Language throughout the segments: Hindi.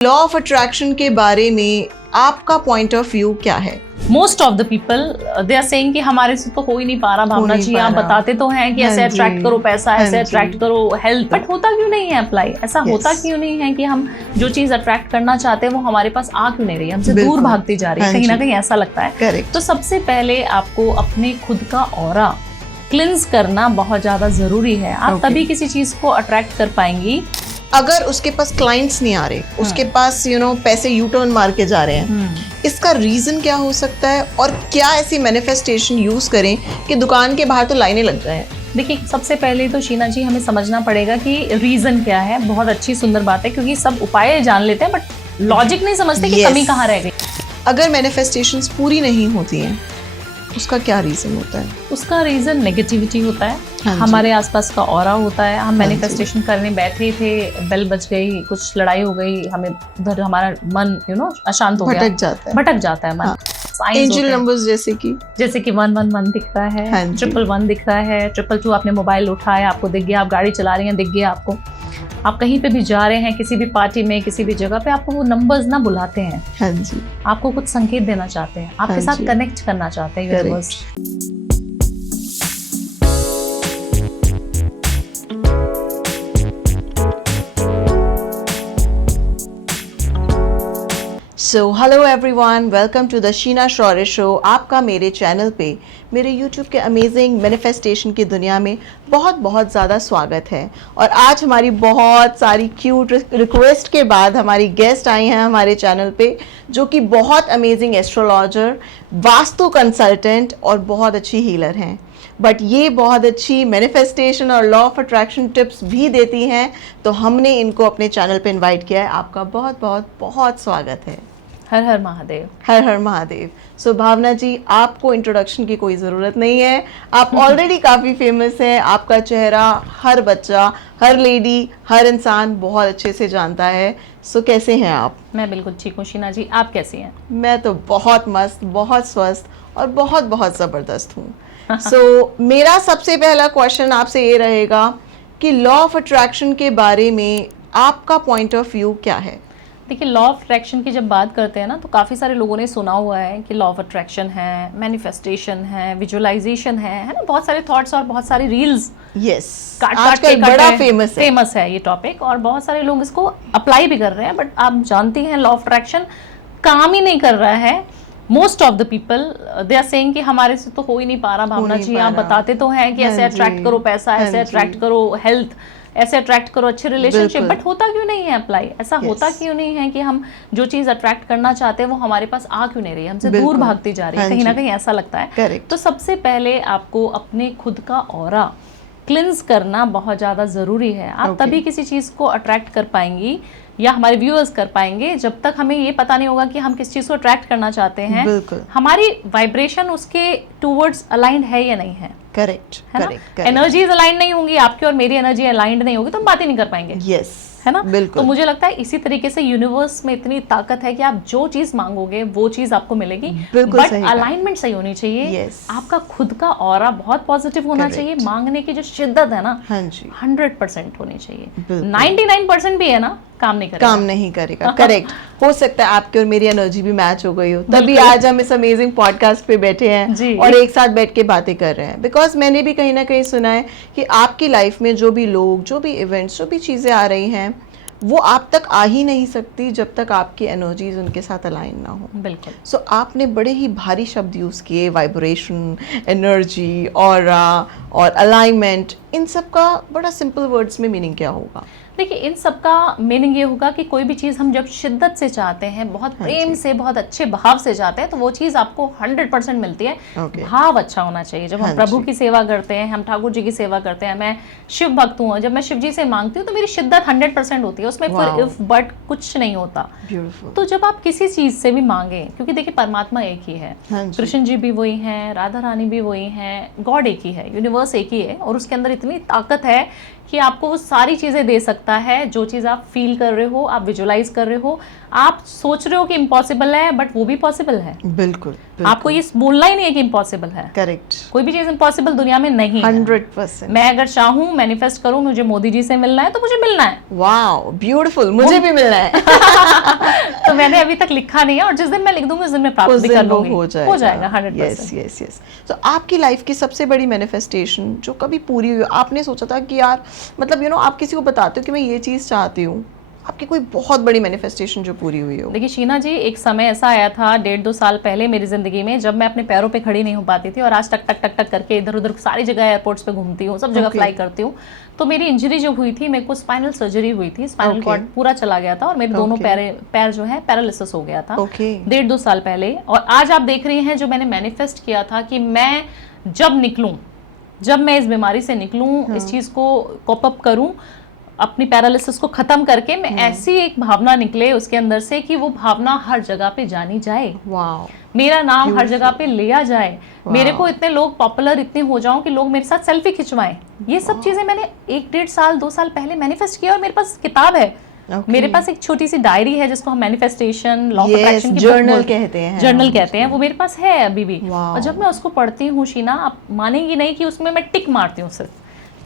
लॉ ऑफ अट्रैक्शन के बारे में आपका पॉइंट ऑफ व्यू क्या है? Most of the people they are saying कि हमारे से तो हो ही नहीं पा रहा भावना जी, आप बताते तो हैं कि ऐसे अट्रैक्ट करो पैसा, ऐसे अट्रैक्ट करो हेल्थ, बट होता क्यों नहीं है अप्लाई? ऐसा होता क्यों नहीं है कि हम जो चीज अट्रैक्ट करना चाहते हैं वो हमारे पास आ क्यों नहीं रही, हमसे दूर भागती जा रही है? कहीं ना कहीं ऐसा लगता है। तो सबसे पहले आपको अपने खुद का ऑरा क्लिंस करना बहुत ज्यादा जरूरी है। आप तभी किसी चीज को अट्रैक्ट कर पाएंगी। अगर उसके पास क्लाइंट्स नहीं आ रहे, उसके पास पैसे यू टर्न मार के जा रहे हैं, इसका रीजन क्या हो सकता है और क्या ऐसी मैनिफेस्टेशन यूज करें कि दुकान के बाहर तो लाइनें लग जाएं? देखिए, सबसे पहले तो शीना जी हमें समझना पड़ेगा कि रीजन क्या है। बहुत अच्छी सुंदर बात है, क्योंकि सब उपाय जान लेते हैं बट लॉजिक नहीं समझते कि कमी कहाँ रह गई। अगर मैनिफेस्टेशंस पूरी नहीं होती हैं, उसका क्या रीजन होता है? उसका रीजन नेगेटिविटी होता है, हमारे आसपास का ऑरा होता है। हम मैनिफेस्टेशन करने बैठे थे, बेल बज गई, कुछ लड़ाई हो गई, हमें उधर हमारा मन अशांत हो गया, भटक जाता है मन। एंजल नंबर्स जैसे कि 111 दिख रहा है, 111 दिख रहा है, 222 आपने मोबाइल उठाया, आपको दिख गया, आप गाड़ी चला रही हैं, दिख गया आपको, आप कहीं पे भी जा रहे हैं, किसी भी पार्टी में, किसी भी जगह पे, आपको वो नंबर्स ना बुलाते हैं। हाँ जी, आपको कुछ संकेत देना चाहते हैं, आपके साथ कनेक्ट करना चाहते हैं universe. So hello everyone, welcome to the Sheena Shaurya show. आपका मेरे चैनल पे, मेरे यूट्यूब के अमेजिंग मैनिफेस्टेशन की दुनिया में बहुत बहुत ज़्यादा स्वागत है। और आज हमारी बहुत सारी क्यूट रिक्वेस्ट के बाद हमारी गेस्ट आई हैं हमारे चैनल पे, जो कि बहुत अमेजिंग एस्ट्रोलॉजर, वास्तु कंसल्टेंट और बहुत अच्छी हीलर हैं। बट ये बहुत अच्छी मैनिफेस्टेशन और लॉ ऑफ अट्रैक्शन टिप्स भी देती हैं, तो हमने इनको अपने चैनल पे इनवाइट किया है। आपका बहुत बहुत बहुत स्वागत है। हर हर महादेव। हर हर महादेव। सो भावना जी, आपको इंट्रोडक्शन की कोई ज़रूरत नहीं है, आप ऑलरेडी काफ़ी फेमस हैं। आपका चेहरा हर बच्चा, हर लेडी, हर इंसान बहुत अच्छे से जानता है। सो कैसे हैं आप? मैं बिल्कुल ठीक हूँ शीना जी, आप कैसी हैं? मैं तो बहुत मस्त, बहुत स्वस्थ और बहुत बहुत ज़बरदस्त हूँ। सो मेरा सबसे पहला क्वेश्चन आपसे ये रहेगा कि लॉ ऑफ अट्रैक्शन के बारे में आपका पॉइंट ऑफ व्यू क्या है? देखिए, लॉ ऑफ अट्रैक्शन की जब बात करते हैं ना, तो काफ़ी सारे लोगों ने सुना हुआ है कि लॉ ऑफ अट्रैक्शन है, मैनिफेस्टेशन है, विजुअलाइजेशन है ना, बहुत सारे थॉट्स और बहुत सारी रील्स आजकल बड़ा फेमस है ये टॉपिक, और बहुत सारे लोग इसको अप्लाई भी कर रहे हैं। बट आप जानती हैं, लॉ ऑफ अट्रैक्शन काम ही नहीं कर रहा है। Most of the people they are saying कि हमारे से तो हो ही नहीं पा रहा भावना जी, आप बताते तो हैं कि ऐसे अट्रैक्ट करो पैसा, ऐसे अट्रैक्ट करो हेल्थ, ऐसे अट्रैक्ट करो अच्छे रिलेशनशिप, बट होता क्यों नहीं है अप्लाई? ऐसा होता क्यों नहीं है कि हम जो चीज अट्रैक्ट करना चाहते हैं वो हमारे पास आ क्यों नहीं रही, हमसे दूर भागती जा रही है? कहीं ना कहीं ऐसा लगता है। तो सबसे पहले आपको अपने खुद का ऑरा क्लिंस करना बहुत ज्यादा जरूरी है। आप तभी किसी चीज को अट्रैक्ट कर पाएंगी या हमारे व्यूअर्स कर पाएंगे, जब तक हमें ये पता नहीं होगा कि हम किस चीज को अट्रैक्ट करना चाहते हैं, हमारी वाइब्रेशन उसके टूवर्ड्स अलाइंड है या नहीं है। करेक्ट। एनर्जीज अलाइन नहीं होंगी, आपकी और मेरी एनर्जी अलाइंड नहीं होगी तो हम बात ही नहीं कर पाएंगे। है ना? तो मुझे लगता है इसी तरीके से यूनिवर्स में इतनी ताकत है कि आप जो चीज मांगोगे वो चीज आपको मिलेगी, बट अलाइनमेंट सही होनी चाहिए। आपका खुद का ऑरा बहुत पॉजिटिव होना चाहिए। मांगने की जो शिद्दत है ना, 100% होनी चाहिए। 99% भी है ना, काम नहीं करेगा। करेक्ट। हो सकता है आपकी और मेरी एनर्जी भी मैच हो गई हो, तभी आज हम इस अमेजिंग पॉडकास्ट पे बैठे हैं और एक साथ बैठ के बातें कर रहे हैं। बिकॉज मैंने भी कहीं ना कहीं सुना है कि आपकी लाइफ में जो भी लोग, जो भी इवेंट्स, जो भी चीज़ें आ रही हैं, वो आप तक आ ही नहीं सकती जब तक आपकी एनर्जीज उनके साथ अलाइन ना हो। बिल्कुल। सो आपने बड़े ही भारी शब्द यूज़ किए, वाइब्रेशन, एनर्जी, ऑरा और अलाइनमेंट। इन सब का बड़ा सिंपल वर्ड्स में मीनिंग क्या होगा? देखिए, इन सब का मीनिंग ये होगा कि कोई भी चीज़ हम जब शिद्दत से चाहते हैं, बहुत प्रेम से, बहुत अच्छे भाव से चाहते हैं, तो वो चीज़ आपको 100% मिलती है। भाव अच्छा होना चाहिए। जब हम प्रभु की सेवा करते हैं, हम ठाकुर जी की सेवा करते हैं, मैं शिव भक्त हूँ, जब मैं शिव जी से मांगती हूँ तो मेरी शिद्दत 100% होती है, उसमें फिर इफ बट कुछ नहीं होता। तो जब आप किसी चीज़ से भी मांगे, क्योंकि देखिए परमात्मा एक ही है, कृष्ण जी भी वही हैं, राधा रानी भी वही हैं, गॉड एक ही है, यूनिवर्स एक ही है, और उसके अंदर इतनी ताकत है कि आपको वो सारी चीजें दे सकता है जो चीज आप फील कर रहे हो, आप विजुलाइज कर रहे हो, आप सोच रहे हो कि इम्पॉसिबल है बट वो भी पॉसिबल है। बिल्कुल, आपको ये बोलना ही नहीं है कि इम्पॉसिबल है। करेक्ट, कोई भी चीज इम्पॉसिबल दुनिया में नहीं है। 100%। मैं अगर चाहूँ मैनिफेस्ट करूँ मुझे मोदी जी से मिलना है तो मुझे मिलना है। वाओ, ब्यूटीफुल, मुझे भी मिलना है। तो मैंने अभी तक लिखा नहीं है और जिस दिन मैं लिख दूंगी उस दिन मैं प्राप्त भी कर लूंगी। हो जाएगा 100%। Yes yes. तो आपकी लाइफ की सबसे बड़ी मैनिफेस्टेशन जो कभी पूरी हुई, आपने सोचा था कि यार मतलब आप किसी को बताते हो कि मैं ये चीज चाहती हूँ, आपकी कोई बहुत बड़ी मैनिफेस्टेशन जो पूरी हुई हो? देखिए शीना जी, एक समय ऐसा आया था 1.5-2 साल पहले मेरी जिंदगी में, जब मैं अपने पैरों पे खड़ी नहीं हो पाती थी और आज टक टक टक टक करके इधर उधर सारी जगह एयरपोर्ट्स पे घूमती हूँ, सब जगह फ्लाई करती हूँ। तो मेरी इंजरी जो हुई थी, मेरे को स्पाइनल सर्जरी हुई थी, स्पाइनल कॉर्ड पूरा चला गया था और मेरे दोनों पैर जो है पैरालिसिस हो गया था 1.5-2 साल पहले। और आज आप देख रही हैं जो मैंने मैनिफेस्ट किया था कि मैं जब निकलूं, जब मैं इस बीमारी से निकलूं, इस चीज को कॉप अप करूं, अपनी पैरालिसिस को खत्म करके मैं ऐसी एक भावना निकले उसके अंदर से कि वो भावना हर जगह पे जानी जाए। वाओ, मेरा नाम हर जगह पे लिया जाए, मेरे को इतने लोग पॉपुलर इतने हो जाऊं कि लोग मेरे साथ सेल्फी खिंचवाएं। ये सब चीजें मैंने 1-1.5 साल 2 साल पहले मैनिफेस्ट किया और मेरे पास किताब है। मेरे पास एक छोटी सी डायरी है जिसको हम मैनिफेस्टेशन, लॉ ऑफ अट्रैक्शन की जर्नल कहते हैं, जर्नल कहते हैं, वो मेरे पास है अभी भी। और जब मैं उसको पढ़ती हूँ शीना, आप मानेंगी नहीं कि उसमें मैं टिक मारती हूँ सिर्फ,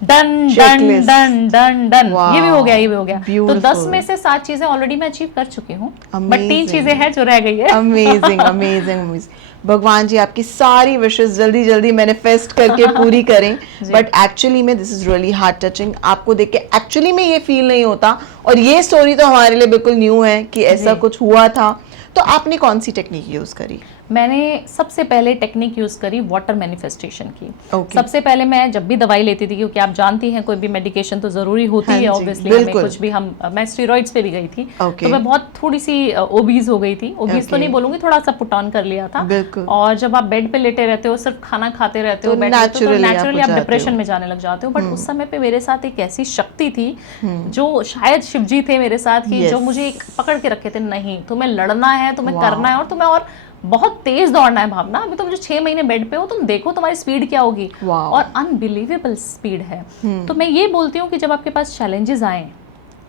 done done done done done, ये भी हो गया, ये भी हो गया। तो 10 में से 7 चीजें ऑलरेडी मैं अचीव कर चुकी हूँ, बट 3 चीजें हैं जो रह गई है। Amazing amazing amazing. भगवान जी आपकी सारी विशेस जल्दी जल्दी मैनिफेस्ट करके पूरी करें। बट एक्चुअली में this is really heart touching. आपको देख के एक्चुअली में ये फील नहीं होता, और ये स्टोरी तो हमारे लिए बिल्कुल न्यू है कि ऐसा कुछ हुआ था। तो आपने कौन सी टेक्निक यूज करी? मैंने सबसे पहले टेक्निक यूज करी वाटर मैनिफेस्टेशन की। सबसे पहले मैं जब भी दवाई लेती थी, क्योंकि आप जानती हैं कोई भी मेडिकेशन तो जरूरी होती है ऑब्वियसली, हमें कुछ भी, मैं स्टेरॉइड्स पे भी गई थी, तो मैं बहुत थोड़ी सी ओबीज हो गई थी। ओबीज तो नहीं बोलूंगी, थोड़ा सा पुट ऑन कर लिया था। और जब आप बेड पे लेटे रहते हो, सिर्फ खाना खाते रहते हो, नेचुरली आप डिप्रेशन में जाने लग जाते हो। बट उस समय पे मेरे साथ एक ऐसी शक्ति थी जो शायद शिवजी थे मेरे साथ ही, जो मुझे एक पकड़ के रखे थे, नहीं तुम्हें लड़ना है, तुम्हें करना है, और तुम्हें और बहुत तेज दौड़ना है। भावना, अभी तुम जो 6 महीने बेड पे हो, तुम देखो तुम्हारी स्पीड क्या होगी, और अनबिलीवेबल स्पीड है। तो मैं ये बोलती हूँ कि जब आपके पास चैलेंजेस आए,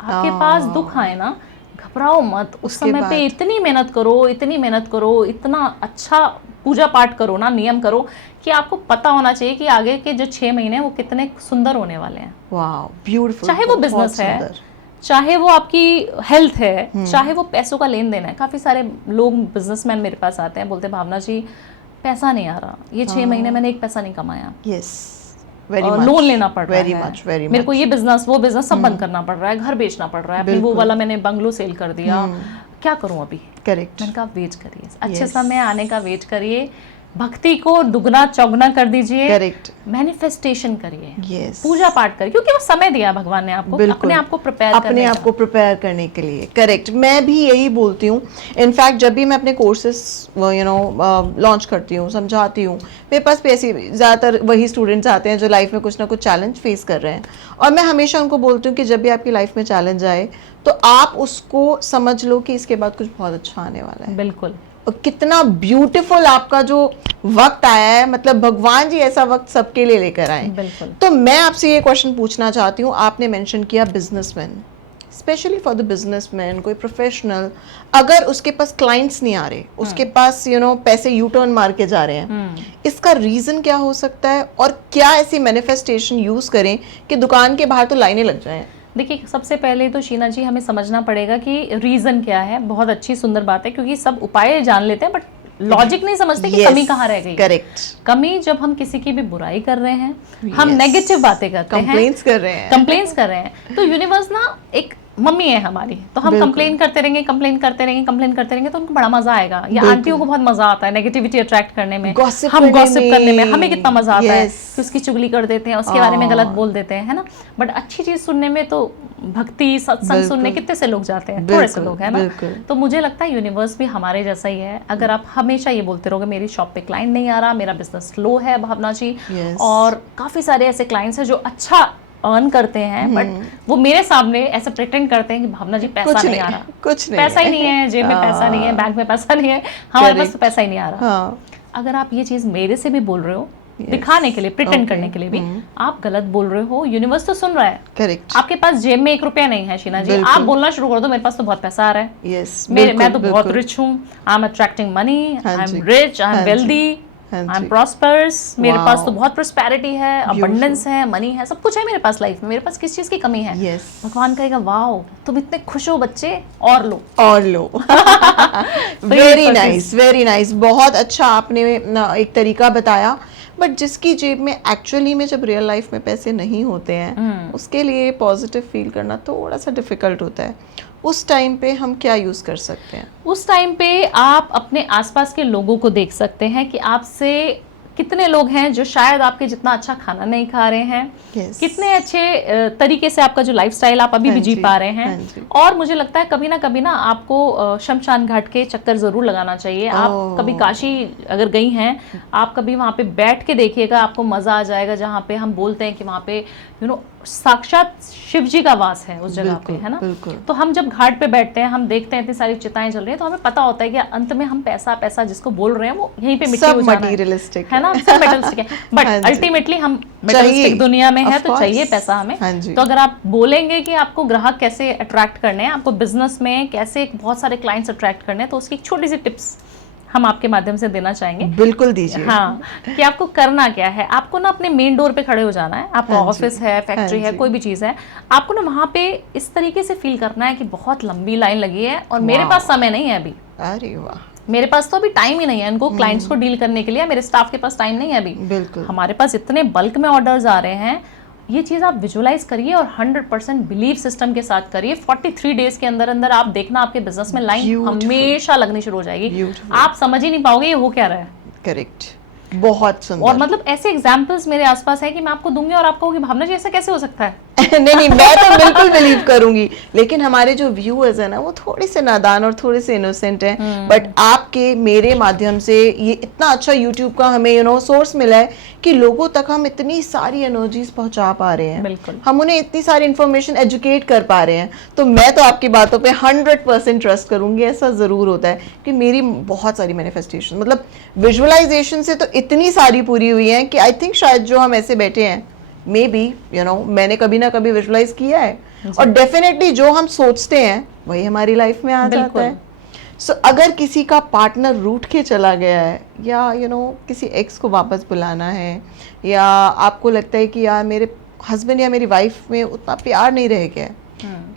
आपके पास दुख आए ना, घबराओ मत। उस समय पे इतनी मेहनत करो, इतनी मेहनत करो, इतना अच्छा पूजा पाठ करो ना, नियम करो कि आपको पता होना चाहिए कि आगे के जो 6 महीने वो कितने सुंदर होने वाले हैं। Wow, beautiful. चाहे वो बिजनेस है, चाहे वो आपकी हेल्थ है, चाहे वो पैसों का लेन देन है। काफी सारे लोग बिजनेसमैन मेरे पास आते हैं, बोलते हैं भावना जी पैसा नहीं आ रहा, ये 6 महीने मैंने एक पैसा नहीं कमाया, लोन लेना पड़ रहा है, मेरे को ये बिजनेस वो बिजनेस सब बंद करना पड़ रहा है, घर बेचना पड़ रहा है, अपनी वो वाला मैंने बंगलो सेल कर दिया, क्या करूं अभी? करेक्ट। मैंने कहा वेट करिए, अच्छे समय आने का वेट करिए, भक्ति को दुगना चौगुना कर दीजिए, करेक्ट, मैनिफेस्टेशन करिए, yes, पूजा पाठ करिए, क्योंकि वो समय दिया भगवान ने आपको अपने आप को प्रिपेयर करने के लिए। करेक्ट, मैं भी यही बोलती हूँ। इनफैक्ट जब भी मैं अपने कोर्सेस लॉन्च करती हूँ, समझाती हूँ, मेरे पास भी ऐसी ज़्यादातर वही स्टूडेंट्स आते हैं जो लाइफ में कुछ ना कुछ चैलेंज फेस कर रहे हैं, और मैं हमेशा उनको बोलती हूँ कि जब भी आपकी लाइफ में चैलेंज आए तो आप उसको समझ लो कि इसके बाद कुछ बहुत अच्छा आने वाला है। बिल्कुल। और कितना ब्यूटीफुल आपका जो वक्त आया है, मतलब भगवान जी ऐसा वक्त सबके लिए लेकर आए। बिल्कुल। तो मैं आपसे ये क्वेश्चन पूछना चाहती हूँ, आपने मेंशन किया businessman, specially for the businessman, कोई प्रोफेशनल, अगर उसके पास क्लाइंट्स नहीं आ रहे, उसके पास पैसे यू टर्न मार के जा रहे हैं, इसका रीजन क्या हो सकता है, और क्या ऐसी मैनिफेस्टेशन यूज करें कि दुकान के बाहर तो लाइनें लग जाएं? देखिए, सबसे पहले तो शीना जी हमें समझना पड़ेगा कि रीजन क्या है। बहुत अच्छी सुंदर बात है, क्योंकि सब उपाय जान लेते हैं बट लॉजिक नहीं समझते कि कमी कहाँ रह गई। करेक्ट। कमी जब हम किसी की भी बुराई कर रहे हैं, हम नेगेटिव बातें करते हैं, कंप्लेंट्स कर रहे हैं, तो यूनिवर्स ना एक मम्मी है हमारी, तो हम कंप्लेन करते रहेंगे तो उनको बड़ा मजा आएगा। या आंटियों को बहुत मजा आता है नेगेटिविटी अट्रैक्ट करने में, हम गॉसिप करने में हमें कितना मजा आता है कि उसकी चुगली कर देते हैं, उसके बारे में गलत बोल देते हैं, है ना। बट अच्छी चीज सुनने में तो भक्ति सत्संग सुनने कितने से लोग जाते हैं, थोड़े से लोग, है ना। तो मुझे लगता है यूनिवर्स भी हमारे जैसा ही है। अगर आप हमेशा ये बोलते रहोगे मेरी शॉप पे क्लाइंट नहीं आ रहा, मेरा बिजनेस स्लो है भावना जी, और काफी सारे ऐसे क्लाइंट्स हैं जो अच्छा अर्न करते हैं बट वो मेरे सामने ऐसे प्रेटेंड करते हैं कि भावना जी पैसा नहीं आ रहा, कुछ नहीं, पैसा ही नहीं है, जेब में पैसा नहीं है, बैंक में पैसा नहीं है, हमारे पास तो पैसा ही नहीं आ रहा। अगर आप ये चीज मेरे से भी बोल रहे हो दिखाने के लिए, प्रिटेंड Okay. करने के लिए भी आप गलत बोल रहे हो। यूनिवर्स तो सुन रहा है। करेक्ट। आपके पास जेब में 1 रुपया नहीं है शीना जी, बिल्कुल। आप बोलना शुरू कर दो मेरे पास तो बहुत पैसा आ रहा है, यस, मैं तो बहुत रिच हूँ, I am attracting money, I am rich, I am wealthy, I am prosperous, मेरे पास तो बहुत प्रोस्पेरिटी है, अबंडेंस है, मनी है, सब कुछ है मेरे पास लाइफ में, मेरे पास किस चीज की कमी है? यस। भगवान कहेगा वाओ तुम इतने खुश हो बच्चे, और लो। Very nice, very nice. बहुत अच्छा आपने एक तरीका बताया। बट जिसकी जेब में एक्चुअली में जब रियल लाइफ में पैसे नहीं होते हैं, उसके लिए पॉजिटिव फील करना थोड़ा सा डिफिकल्ट होता है। उस टाइम पे हम क्या यूज कर सकते हैं? उस टाइम पे आप अपने आसपास के लोगों को देख सकते हैं कि आपसे कितने लोग हैं जो शायद आपके जितना अच्छा खाना नहीं खा रहे हैं, Yes. कितने अच्छे तरीके से आपका जो लाइफस्टाइल आप अभी भी जी पा रहे हैं। और मुझे लगता है कभी ना आपको शमशान घाट के चक्कर जरूर लगाना चाहिए। आप कभी काशी अगर गई हैं, आप कभी वहाँ पे बैठ के देखिएगा, आपको मजा आ जाएगा। जहाँ पे हम बोलते हैं कि वहाँ पे साक्षात शिव जी का वास है उस जगह पे, है ना। तो हम जब घाट पे बैठते हैं, हम देखते हैं इतनी सारी चिताएं जल रही हैं, तो हमें पता होता है कि अंत में हम पैसा जिसको बोल रहे हैं वो यहीं पे मिट्टी हो जाना है ना, सब मटेरियलिस्टिक है। बट अल्टीमेटली हम मटेरियलिस्टिक दुनिया में है तो चाहिए पैसा हमें। तो अगर आप बोलेंगे कि आपको ग्राहक कैसे अट्रैक्ट करने हैं, आपको बिजनेस में कैसे बहुत सारे क्लाइंट्स अट्रैक्ट करने हैं, तो उसकी एक छोटी सी टिप्स हम आपके माध्यम से देना चाहेंगे। बिल्कुल दीजिए। हाँ, कि आपको करना क्या है। आपको ना अपने मेन डोर पे खड़े हो जाना है। आपका ऑफिस है, फैक्ट्री है, कोई भी चीज है, आपको ना वहां पे इस तरीके से फील करना है कि बहुत लंबी लाइन लगी है और मेरे पास समय नहीं है अभी। अरे वाह, मेरे पास तो अभी टाइम ही नहीं है इनको क्लाइंट्स को डील करने के लिए, मेरे स्टाफ के पास टाइम नहीं है अभी। बिल्कुल। हमारे पास इतने बल्क में ऑर्डर्स आ रहे हैं। ये चीज आप विजुअलाइज करिए और 100% बिलीव सिस्टम के साथ करिए। 43 डेज के अंदर अंदर आप देखना आपके बिजनेस में लाइन हमेशा लगनी शुरू हो जाएगी। आप समझ ही नहीं पाओगे ये हो क्या रहा है। करेक्ट, बहुत सुंदर। और मतलब ऐसे एग्जांपल्स मेरे आसपास है कि मैं आपको दूंगी और आप कहोगे भावना जी ऐसा कैसे हो सकता है। नहीं, मैं तो बिल्कुल बिलीव करूंगी, लेकिन हमारे जो व्यूअर्स है ना वो थोड़े से नादान और थोड़े से इनोसेंट हैं। बट आपके मेरे माध्यम से ये इतना अच्छा यूट्यूब का हमें सोर्स मिला है कि लोगों तक हम इतनी सारी एनर्जीज पहुंचा पा रहे हैं। बिल्कुल। हम उन्हें इतनी सारी इंफॉर्मेशन एजुकेट कर पा रहे हैं। तो मैं तो आपकी बातों पे 100% ट्रस्ट करूंगी। ऐसा जरूर होता है कि मेरी बहुत सारी मैनिफेस्टेशन, मतलब विजुअलाइजेशन से तो इतनी सारी पूरी हुई है कि आई थिंक शायद जो हम ऐसे बैठे हैं, मे बी मैंने कभी ना कभी विजुअलाइज किया है। और डेफिनेटली जो हम सोचते हैं वही हमारी लाइफ में आ जाता है। सो अगर किसी का पार्टनर रूठ के चला गया है, या किसी एक्स को वापस बुलाना है, या आपको लगता है कि यार मेरे हस्बैंड या मेरी वाइफ में उतना प्यार नहीं रह गया है,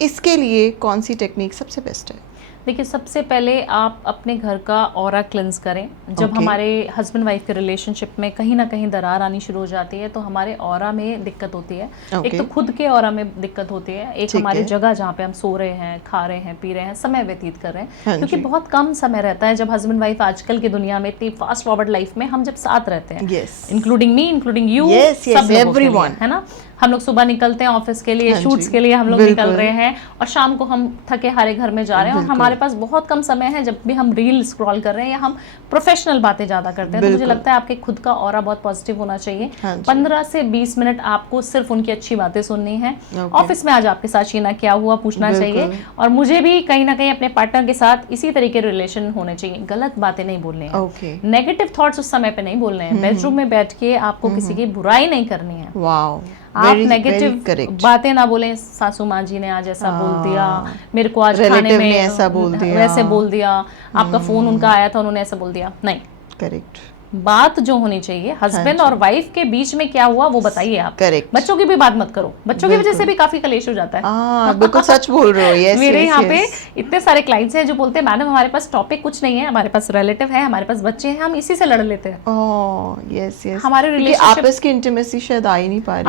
इसके लिए कौन सी टेक्निक सबसे बेस्ट है? देखिए, सबसे पहले आप अपने घर का ऑरा क्लेंस करें। जब हमारे हस्बैंड वाइफ के रिलेशनशिप में कहीं ना कहीं दरार आनी शुरू हो जाती है तो हमारे ऑरा में दिक्कत होती है। एक तो खुद के ऑरा में दिक्कत होती है, एक हमारी जगह जहाँ पे हम सो रहे हैं, खा रहे हैं, पी रहे हैं, समय व्यतीत कर रहे हैं, क्योंकि बहुत कम समय रहता है जब हस्बैंड वाइफ आजकल की दुनिया में इतनी फास्ट फॉरवर्ड लाइफ में हम जब साथ रहते हैं, इंक्लूडिंग मी, इंक्लूडिंग यू, सब एवरीवन, है ना। हम लोग सुबह निकलते हैं ऑफिस के लिए, शूट्स के लिए हम लोग निकल रहे हैं, और शाम को हम थके हारे घर में जा रहे हैं, और हमारे पास बहुत कम समय है जब भी हम रील स्क्रॉल कर रहे हैं या हम प्रोफेशनल बातें ज्यादा करते हैं। तो मुझे लगता है आपके खुद का ऑरा बहुत पॉजिटिव होना चाहिए। 15 से 20 मिनट आपको सिर्फ उनकी अच्छी बातें सुननी है। ऑफिस में आज आपके साथ शीना क्या हुआ पूछना चाहिए, और मुझे भी कहीं ना कहीं अपने पार्टनर के साथ इसी तरीके रिलेशन होने चाहिए। गलत बातें नहीं बोलने हैं, नेगेटिव थॉट्स उस समय पे नहीं बोलने हैं। बेडरूम में बैठ के आपको किसी की बुराई नहीं करनी है। आप नेगेटिव बातें ना बोलें, सासू माँ जी ने आज ऐसा बोल दिया, मेरे को आज खाने में ऐसा बोल दिया, वैसे बोल दिया, आपका फोन उनका आया था उन्होंने ऐसा बोल दिया। नहीं, करेक्ट। बात जो होनी चाहिए हस्बैंड और वाइफ के बीच में क्या हुआ वो बताइए आप। करेक्ट। बच्चों की भी बात मत करो, बच्चों की वजह से भी काफी कलेश हो जाता है। बिल्कुल सच बोल रहे हो। यस, मेरे यहाँ पे इतने सारे क्लाइंट्स हैं जो बोलते हैं मैडम हमारे पास टॉपिक कुछ नहीं है, हमारे पास रिलेटिव है, हमारे पास बच्चे हैं, हम इसी से लड़ लेते हैं। यस यस, हमारे रिलेशनशिप आपस की इंटीमेसी शायद आ ही नहीं पा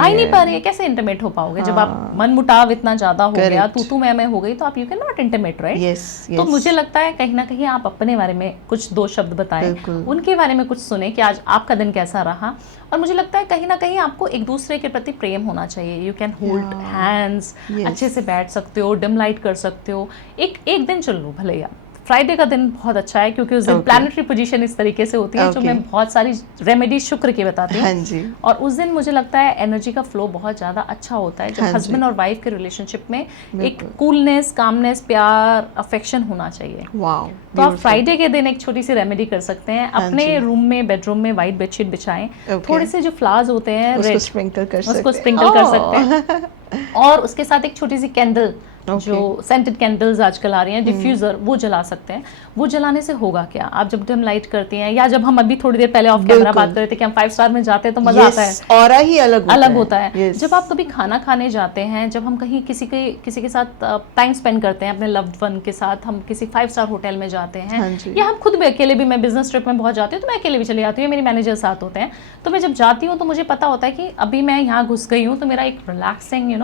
रही है। कैसे इंटीमेट हो पाओगे जब आप मन मुटाव इतना ज्यादा हो गया, तू मैं हो गई, तो आप you can not intimate, right. Yes. तो मुझे लगता है कहीं ना कहीं आप अपने बारे में कुछ 2 शब्द बताएं, उनके बारे में कुछ सुने कि आज आपका दिन कैसा रहा। और मुझे लगता है कहीं ना कहीं आपको एक दूसरे के प्रति प्रेम होना चाहिए। यू कैन होल्ड हैंड्स, अच्छे से बैठ सकते हो, डिम लाइट कर सकते हो, एक दिन चल लो भले यार, फ्राइडे का दिन बहुत अच्छा है क्योंकि उस दिन प्लैनेटरी पोजीशन इस तरीके से होती है जो मैं बहुत सारी रेमेडी शुक्र की बताती हूँ। हाँ जी। और उस दिन मुझे लगता है एनर्जी का फ्लो बहुत ज़्यादा अच्छा होता है, जब हाँ हस्बैंड और वाइफ के रिलेशनशिप में एक कूलनेस, कामनेस, प्यार, अफेक्शन होना चाहिए। वाओ। तो आप फ्राइडे के दिन एक छोटी सी रेमेडी कर सकते हैं, हाँ अपने जी। रूम में, बेडरूम में व्हाइट बेडशीट बिछाएं, Okay. थोड़े से जो फ्लावर्स होते हैं उसको रेड, स्प्रिंकल कर सकते उसको हैं। स्प्रिंकल कर सकते हैं और उसके साथ एक छोटी सी कैंडल, जो सेंटेड कैंडल्स आजकल आ रही हैं, डिफ्यूजर, वो जला सकते हैं। वो जलाने से होगा क्या, आप जब डिम लाइट करती हैं या जब हम अभी थोड़ी देर पहले ऑफ कैमरा बात कर रहे थे कि हम 5 स्टार में जाते हैं तो मजा आता है, ऑरा ही अलग होता है। Yes. जब आप कभी खाना खाने जाते हैं, जब हम कहीं किसी के साथ टाइम स्पेंड करते हैं, अपने लव्ड वन के साथ, हम किसी 5 स्टार होटल में जाते हैं, हाँ जी। या हम खुद भी अकेले भी, मैं बिजनेस ट्रिप में बहुत जाती हूँ तो मैं अकेले भी चली जाती हूँ, मेरी मैनेजर साथ होते हैं, तो मैं जब जाती हूँ तो मुझे पता होता है कि अभी मैं यहाँ घुस गई हूँ तो मेरा एक रिलैक्सिंग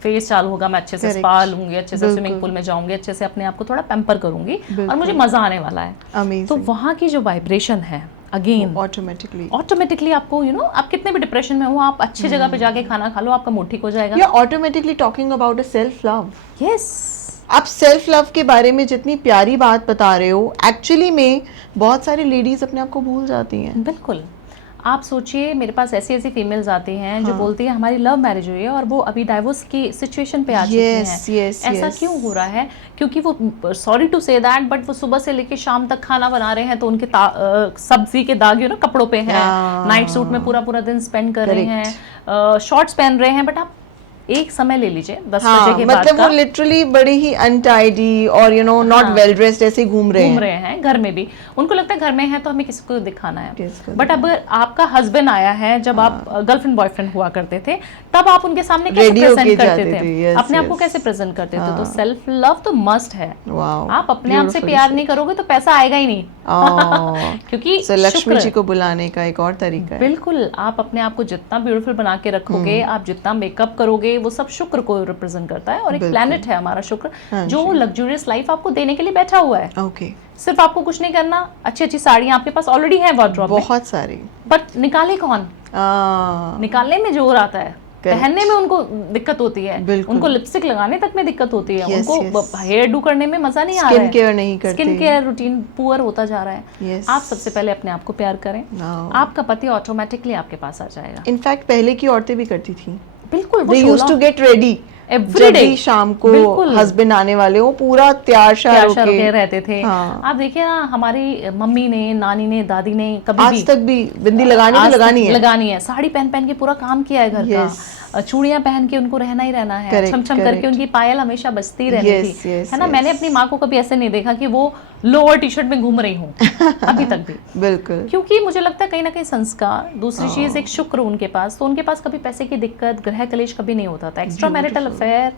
फेस चालू होगा, मैं अच्छे से स्पा लूंगी, अच्छे से स्विमिंग पूल में जाऊंगी, अच्छे से अपने आप को थोड़ा पैम्पर करूंगी और मुझे मजा आने वाला है। Amazing. तो वहाँ की जो वाइब्रेशन है, अगेन ऑटोमेटिकली आपको आप कितने भी डिप्रेशन में हो, आप अच्छी जगह पे जाके खाना खा लो, आपका मूड ठीक हो जाएगा। Automatically talking about a self love. Yes, आप सेल्फ लव के बारे में जितनी प्यारी बात बता रहे हो, एक्चुअली में बहुत सारी लेडीज अपने आप को भूल जाती हैं। बिल्कुल। आप सोचिए, मेरे पास ऐसी फीमेल्स आती हैं जो बोलती है हमारी लव मैरिज हुई है और वो अभी डाइवोर्स की सिचुएशन पे आ चुकी हैं। ऐसा क्यों हो रहा है? क्योंकि वो, sorry to say that, but वो सुबह से लेके शाम तक खाना बना रहे हैं तो उनके सब्जी के दाग कपड़ों पे हैं, नाइट सूट में पूरा पूरा दिन स्पेंड कर रहे हैं, शॉर्ट्स पहन रहे हैं, बट आप एक समय ले लीजिए 10 बजे के बाद मतलब वो लिटरली बड़ी ही अनटाइडी और नॉट वेल ड्रेस्ड ऐसे घूम रहे हैं घर में भी। उनको लगता है घर में है तो हमें किसी को दिखाना है, बट अब आपका हस्बैंड आया है, जब आप गर्लफ्रेंड बॉयफ्रेंड हुआ करते थे तब आप उनके सामने कैसे प्रेजेंट करते थे, अपने आप को कैसे प्रेजेंट करते थे? तो सेल्फ लव तो मस्ट है। आप अपने आप से प्यार नहीं करोगे तो पैसा आएगा ही नहीं। क्योंकि लक्ष्मी जी को बुलाने का एक और तरीका है। बिल्कुल, आप अपने आप को जितना ब्यूटीफुल बना के रखोगे, आप जितना मेकअप करोगे, वो सब शुक्र को रिप्रेजेंट करता है और एक प्लैनेट है हमारा शुक्र, जो लग्जूरियस लाइफ आपको देने के लिए बैठा हुआ है। सिर्फ आपको कुछ नहीं करना, अच्छी अच्छी साड़ियां आपके पास ऑलरेडी है वार्डरोब में, बहुत सारी, बट निकाले कौन? निकालने में जोर आता है, पहनने में उनको दिक्कत होती है, उनको लिपस्टिक लगाने तक में दिक्कत होती है, उनको हेयर डू करने में मजा नहीं आ रहा है, स्किन केयर नहीं करते, स्किन केयर रूटीन पुअर होता जा रहा है। आप सबसे पहले अपने आप को प्यार करें, आपका पति ऑटोमेटिकली आपके पास आ जाएगा। इनफैक्ट पहले की औरतें भी करती थी। बिल्कुल, they used to get ready every day, शाम को हस्बैंड आने वाले हो पूरा तैयार शार होके रहते थे। आप देखिए ना, हमारी मम्मी ने, नानी ने, दादी ने कभी आज तक भी बिंदी लगानी है, साड़ी पहन पहन के पूरा काम किया है घर का, चूड़ियां पहन के उनको रहना ही रहना है, छम छम करके उनकी पायल हमेशा बजती रहती थी, है ना। मैंने अपनी माँ को कभी ऐसे नहीं देखा कि वो लोअर टी शर्ट में घूम रही हूँ अभी तक भी। बिल्कुल, क्योंकि मुझे लगता है कहीं ना कहीं संस्कार, दूसरी चीज एक शुक्र उनके पास, तो उनके पास कभी पैसे की दिक्कत, ग्रह कलेश कभी नहीं होता था। एक्स्ट्रा मैरिटल अफेयर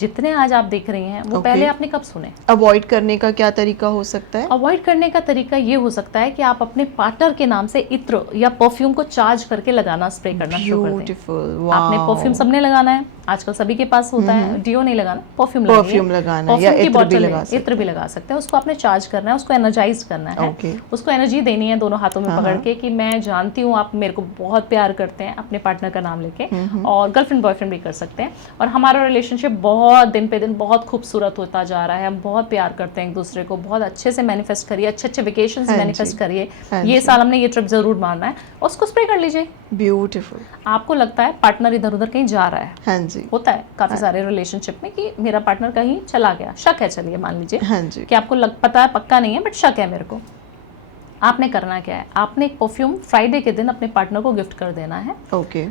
जितने आज आप देख रही हैं वो पहले आपने कब सुने? अवॉइड करने का क्या तरीका हो सकता है? अवॉइड करने का तरीका ये हो सकता है कि आप अपने पार्टनर के नाम से इत्र या परफ्यूम को चार्ज करके लगाना, स्प्रे करना शुरू कर दें। आपने परफ्यूम सबने लगाना है, आजकल सभी के पास होता है, डियो नहीं लगाना, परफ्यूम लगाना है, या इत्र भी लगा सकते हैं। उसको आपने चार्ज करना है, उसको एनर्जाइज करना है, उसको एनर्जी देनी है दोनों हाथों में पकड़ के कि मैं जानती हूँ आप मेरे को बहुत प्यार करते हैं, अपने पार्टनर का नाम लेके, और गर्लफ्रेंड बॉयफ्रेंड भी कर सकते हैं। और हमारा रिलेशनशिप बहुत दिन पे दिन बहुत खूबसूरत होता जा रहा है, हम बहुत प्यार करते हैं एक दूसरे को, बहुत अच्छे से मैनिफेस्ट करिए, अच्छे अच्छे वेकेशंस मैनिफेस्ट करिए, ये साल हमने ये ट्रिप जरूर मारना है, उसको स्प्रे कर लीजिए। ब्यूटीफुल। आपको लगता है पार्टनर इधर उधर कहीं जा रहा है, हाँ जी, होता है काफी सारे रिलेशनशिप में कि मेरा पार्टनर कहीं चला गया, शक है, चलिए मान लीजिए, हाँ जी, कि आपको पता है, पक्का नहीं है बट शक है मेरे को। आपने करना क्या है, आपने एक परफ्यूम फ्राइडे के दिन अपने पार्टनर को गिफ्ट कर देना है,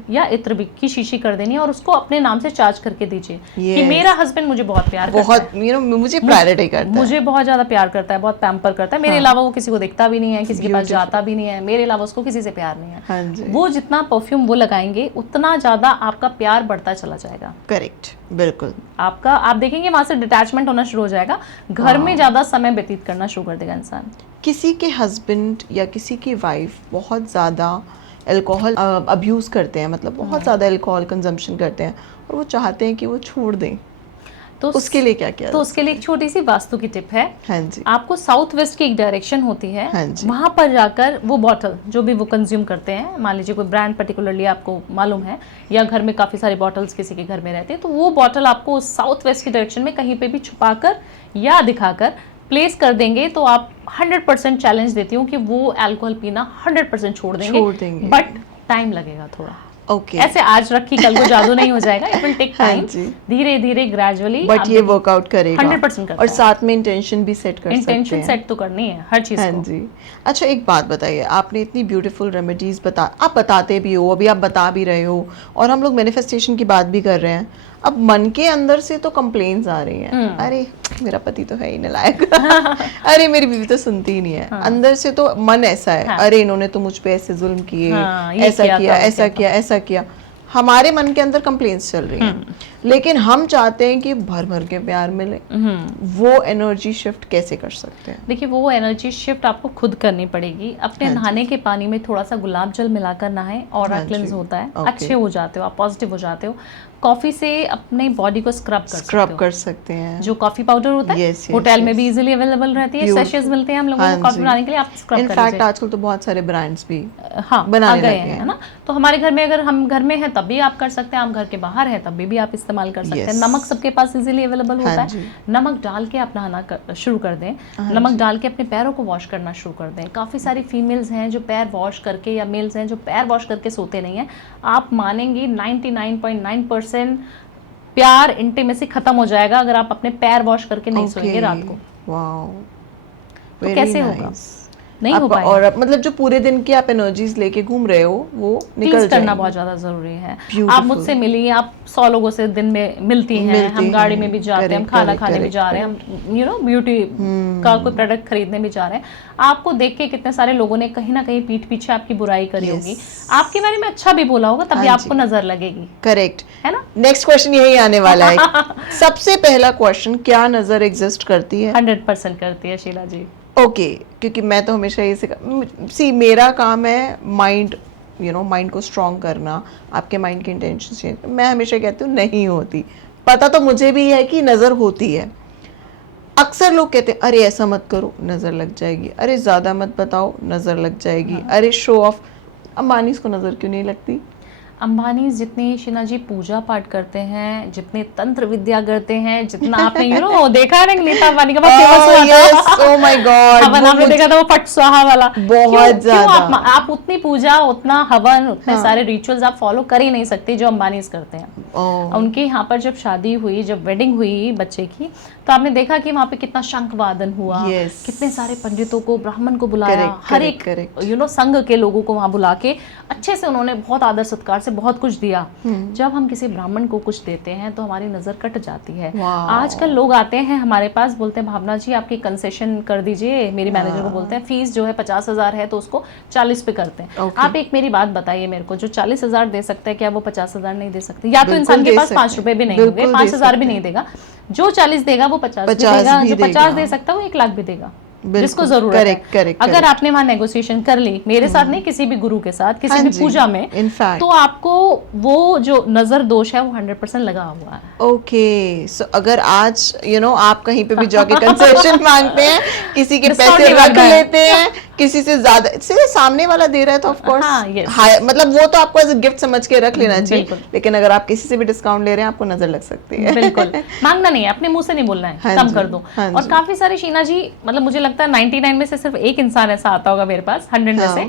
या इत्र की शीशी कर देनी है, और उसको अपने नाम से चार्ज करके दीजिए कि मेरा हस्बैंड मुझे बहुत प्यार करता है, मुझे प्रायोरिटी करता है, मुझे बहुत ज्यादा प्यार करता है, बहुत पैम्पर करता है, मेरे अलावा वो किसी को देखता भी नहीं है, किसी के पास जाता भी नहीं है, मेरे अलावा उसको किसी से प्यार नहीं है। वो जितना परफ्यूम वो लगाएंगे उतना ज्यादा आपका प्यार बढ़ता चला जाएगा। करेक्ट, बिल्कुल। आपका, आप देखेंगे वहां से डिटैचमेंट होना शुरू हो जाएगा, घर में ज्यादा समय व्यतीत करना शुरू कर देगा इंसान। किसी के हस्बैंड या किसी की वाइफ बहुत ज़्यादा अल्कोहल अब्यूज़ करते हैं, मतलब बहुत ज़्यादा अल्कोहल कंजम्पशन करते हैं, और वो चाहते हैं कि वो छोड़ दें, तो उसके लिए क्या किया? तो उसके लिए एक छोटी सी वास्तु की टिप है। हाँ जी। आपको साउथ वेस्ट की एक डायरेक्शन होती है, हाँ जी, वहां पर जाकर वो बॉटल जो भी वो कंज्यूम करते हैं, मान लीजिए कोई ब्रांड पर्टिकुलरली आपको मालूम है, या घर में काफी सारी बॉटल्स किसी के घर में रहती है, तो वो बॉटल आपको साउथ वेस्ट की डायरेक्शन में कहीं पे भी छुपाकर या दिखाकर प्लेस कर देंगे तो आप 100% चैलेंज देती हूँ कि वो अल्कोहल पीना 100% छोड़ देंगे, बट टाइम लगेगा थोड़ा। ओके ऐसे आज रखी कल को जादू नहीं हो जाएगा, इट विल टेक टाइम, धीरे धीरे ग्रेजुअली, बट ये वर्कआउट करेगा 100% करता और है। साथ में इंटेंशन भी सेट कर सकते हैं। इंटेंशन सेट तो करनी है हर चीज हाँ को। जी। अच्छा एक बात बताइए, आपने इतनी ब्यूटीफुल रेमेडीज आप बताते भी हो, अभी आप बता भी रहे हो, और हम लोग मैनिफेस्टेशन की बात भी कर रहे हैं। अब मन के अंदर से तो कंप्लेन्स आ रही हैं, अरे मेरा पति तो है ही नालायक अरे मेरी बीवी तो सुनती ही नहीं है। अंदर से तो मन ऐसा है, अरे इन्होंने तो मुझ पे ऐसे जुल्म किए, ऐसा किया, ऐसा किया, ऐसा किया। हमारे मन के अंदर कंप्लेंट्स चल रही हैं, लेकिन हम चाहते हैं कि भर भर के प्यार मिले। वो एनर्जी शिफ्ट कैसे कर सकते हैं? देखिए, वो एनर्जी शिफ्ट आपको खुद करनी पड़ेगी। अपने नहाने के पानी में थोड़ा सा गुलाब जल मिलाकर नहाएं, और क्लेंस होता है, अच्छे हो जाते हो आप, पॉजिटिव हो जाते हो। कॉफी से अपने बॉडी को स्क्रब कर सकते हैं। जो कॉफी पाउडर होता है, होटल में भी इजीली अवेलेबल रहती है, सैशेस मिलते हैं हम लोगों को कॉफी बनाने के लिए, आप स्क्रब कर लीजिए। इनफैक्ट आजकल तो बहुत सारे ब्रांड्स भी बनाने लगे हैं, है ना। तो हमारे घर में, अगर हम घर में हैं तब भी आप कर सकते हैं, आप घर के बाहर हैं तब भी आप इस्तेमाल कर सकते हैं। नमक सबके पास इजीली अवेलेबल होता है, नमक डाल के आप नहाना शुरू कर दें, नमक डाल के अपने पैरों को वॉश करना शुरू कर दें। काफी सारी फीमेल्स हैं जो पैर वॉश करके, या मेल्स हैं जो पैर वॉश करके सोते नहीं है। आप मानेंगी 99.9% प्यार, इंटीमेसी खत्म हो जाएगा अगर आप अपने पैर वॉश करके नहीं सोएंगे रात को। तो कैसे होगा? नहीं हो पाएगा। और मतलब जो पूरे दिन की आप एनर्जीज लेके घूम रहे हो वो निकल करना बहुत ज्यादा जरूरी है। आप मुझसे मिलिए, आप 100 लोगों से दिन में मिलती हैं, हम गाड़ी में भी जाते हैं, हम खाना खाने भी जा रहे हैं, हम ब्यूटी का कोई प्रोडक्ट खरीदने भी जा रहे हैं। आपको देख के कितने सारे लोगों ने कहीं ना कहीं पीठ पीछे आपकी बुराई करी होगी, आपके बारे में अच्छा भी बोला होगा, तभी आपको नजर लगेगी। करेक्ट है ना। नेक्स्ट क्वेश्चन यही आने वाला है सबसे पहला क्वेश्चन, क्या नजर एग्जिस्ट करती है? 100% करती है शीला जी। ओके क्योंकि मैं तो हमेशा ये मेरा काम है माइंड, माइंड को स्ट्रॉन्ग करना, आपके माइंड की इंटेंशन चेंज। मैं हमेशा कहती हूँ नहीं होती, पता तो मुझे भी है कि नज़र होती है। अक्सर लोग कहते हैं अरे ऐसा मत करो, नज़र लग जाएगी, अरे ज़्यादा मत बताओ, नज़र लग जाएगी, अरे शो ऑफ। अंबानीज़ को नज़र क्यों नहीं लगती? अंबानी जितनी शीना जी पूजा पाठ करते हैं, जितने तंत्र विद्या करते हैं, जितना आपने देखा है नीता अंबानी का बहुत फेमस हुआ था। ओह माय गॉड, हवन आपने देखा था वो फट स्वाहा वाला, बहुत ज्यादा। आप उतनी पूजा, उतना हवन, उतने सारे रिचुअल्स आप फॉलो कर ही नहीं सकते जो अंबानी करते हैं। उनके यहाँ पर जब शादी हुई, जब वेडिंग हुई बच्चे की, तो आपने देखा कि वहाँ पे कितना शंख वादन हुआ, कितने सारे पंडितों को, ब्राह्मण को बुलाया, हर एक संघ के लोगों को वहाँ बुला के अच्छे से उन्होंने बहुत आदर सत्कार से बहुत कुछ दिया। जब हम किसी ब्राह्मण को कुछ देते हैं तो हमारी नजर कट जाती है। आजकल लोग आते हैं हमारे पास, बोलते हैं भावना जी आपकी कंसेशन कर दीजिए, मेरी मैनेजर को बोलते हैं फीस जो है 50,000 है तो उसको 40 पे करते हैं। आप एक मेरी बात बताइए मेरे को, जो 40,000 दे सकता है क्या वो 50,000 नहीं दे सकते? या तो इंसान के पास 5 रुपए भी नहीं होंगे, 5,000 भी नहीं देगा। जो 40 देगा वो 50 भी देगा, जो 50 दे सकता है वो 1 लाख भी देगा, जिसको जरूरत है। अगर आपने वहां नेगोशिएशन कर ली, मेरे साथ नहीं, किसी भी गुरु के साथ, किसी भी पूजा में, तो आपको वो जो नजर दोष है वो 100% लगा हुआ है। ओके, सो अगर आज आप कहीं पे भी जाके कंसेशन मांगते हैं, किसी के पैसे रख लेते हैं, किसी से ज्यादा सामने वाला दे रहा है तो ऑफ कोर्स मतलब वो तो आपको एज अ गिफ्ट समझ के रख लेना चाहिए, लेकिन अगर आप किसी से भी डिस्काउंट ले रहे हैं आपको नजर लग सकती है। बिल्कुल मांगना नहीं है, अपने मुंह से नहीं बोलना है, कम कर दो। और काफी सारे शीना जी, मतलब मुझे लगता है 99 में से सिर्फ एक इंसान ऐसा आता होगा मेरे पास 100 में से,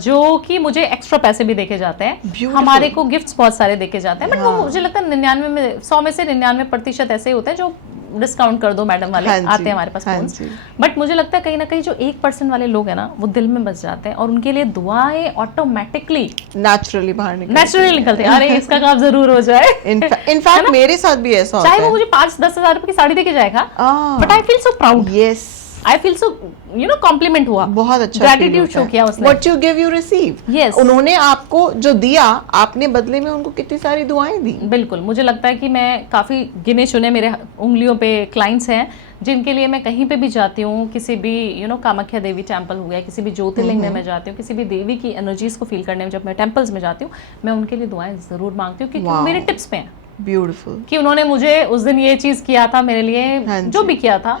जो कि मुझे एक्स्ट्रा पैसे भी देके जाते हैं, हमारे को गिफ्ट्स बहुत सारे देके जाते हैं, बट वो मुझे लगता है 99 में 100 में से 99% ऐसे होते हैं जो डिस्काउंट कर दो मैडम वाले आते हैं हमारे पास फोन्स। बट मुझे लगता है कहीं ना कहीं जो 1% वाले लोग हैं ना, वो दिल में बस जाते हैं और उनके लिए दुआएं ऑटोमेटिकली नेचुरली बाहर निकलते हैं। अरे इसका काम जरूर हो जाए। इनफैक्ट मेरे साथ भी ऐसा होता है, चाहे वो मुझे 5-10 हजार रुपए की साड़ी देके जाएगा, but I feel so proud, yes I feel so compliment हुआ, बहुत अच्छा ग्रेटिट्यूड शो किया उसने। What you give you receive, yes, उन्होंने आपको जो दिया, आपने बदले में उनको कितनी सारी दुआएं दी। बिल्कुल, मुझे लगता है कि मैं काफी गिने चुने मेरे उंगलियों पे क्लाइंट्स हैं जिनके लिए मैं कहीं पे भी जाती हूँ, किसी भी कामाख्या देवी टेम्पल हो गया, किसी भी ज्योतिर्लिंग में मैं जाती हूँ, किसी भी देवी की एनर्जीज को फील करने में जब मैं टेम्पल्स में जाती हूँ, मैं उनके लिए दुआएं जरूर मांगती हूँ, क्योंकि वो मेरे टिप्स पे हैं। ब्यूटीफुल, कि उन्होंने मुझे उस दिन ये चीज किया था मेरे लिए, जो भी किया था,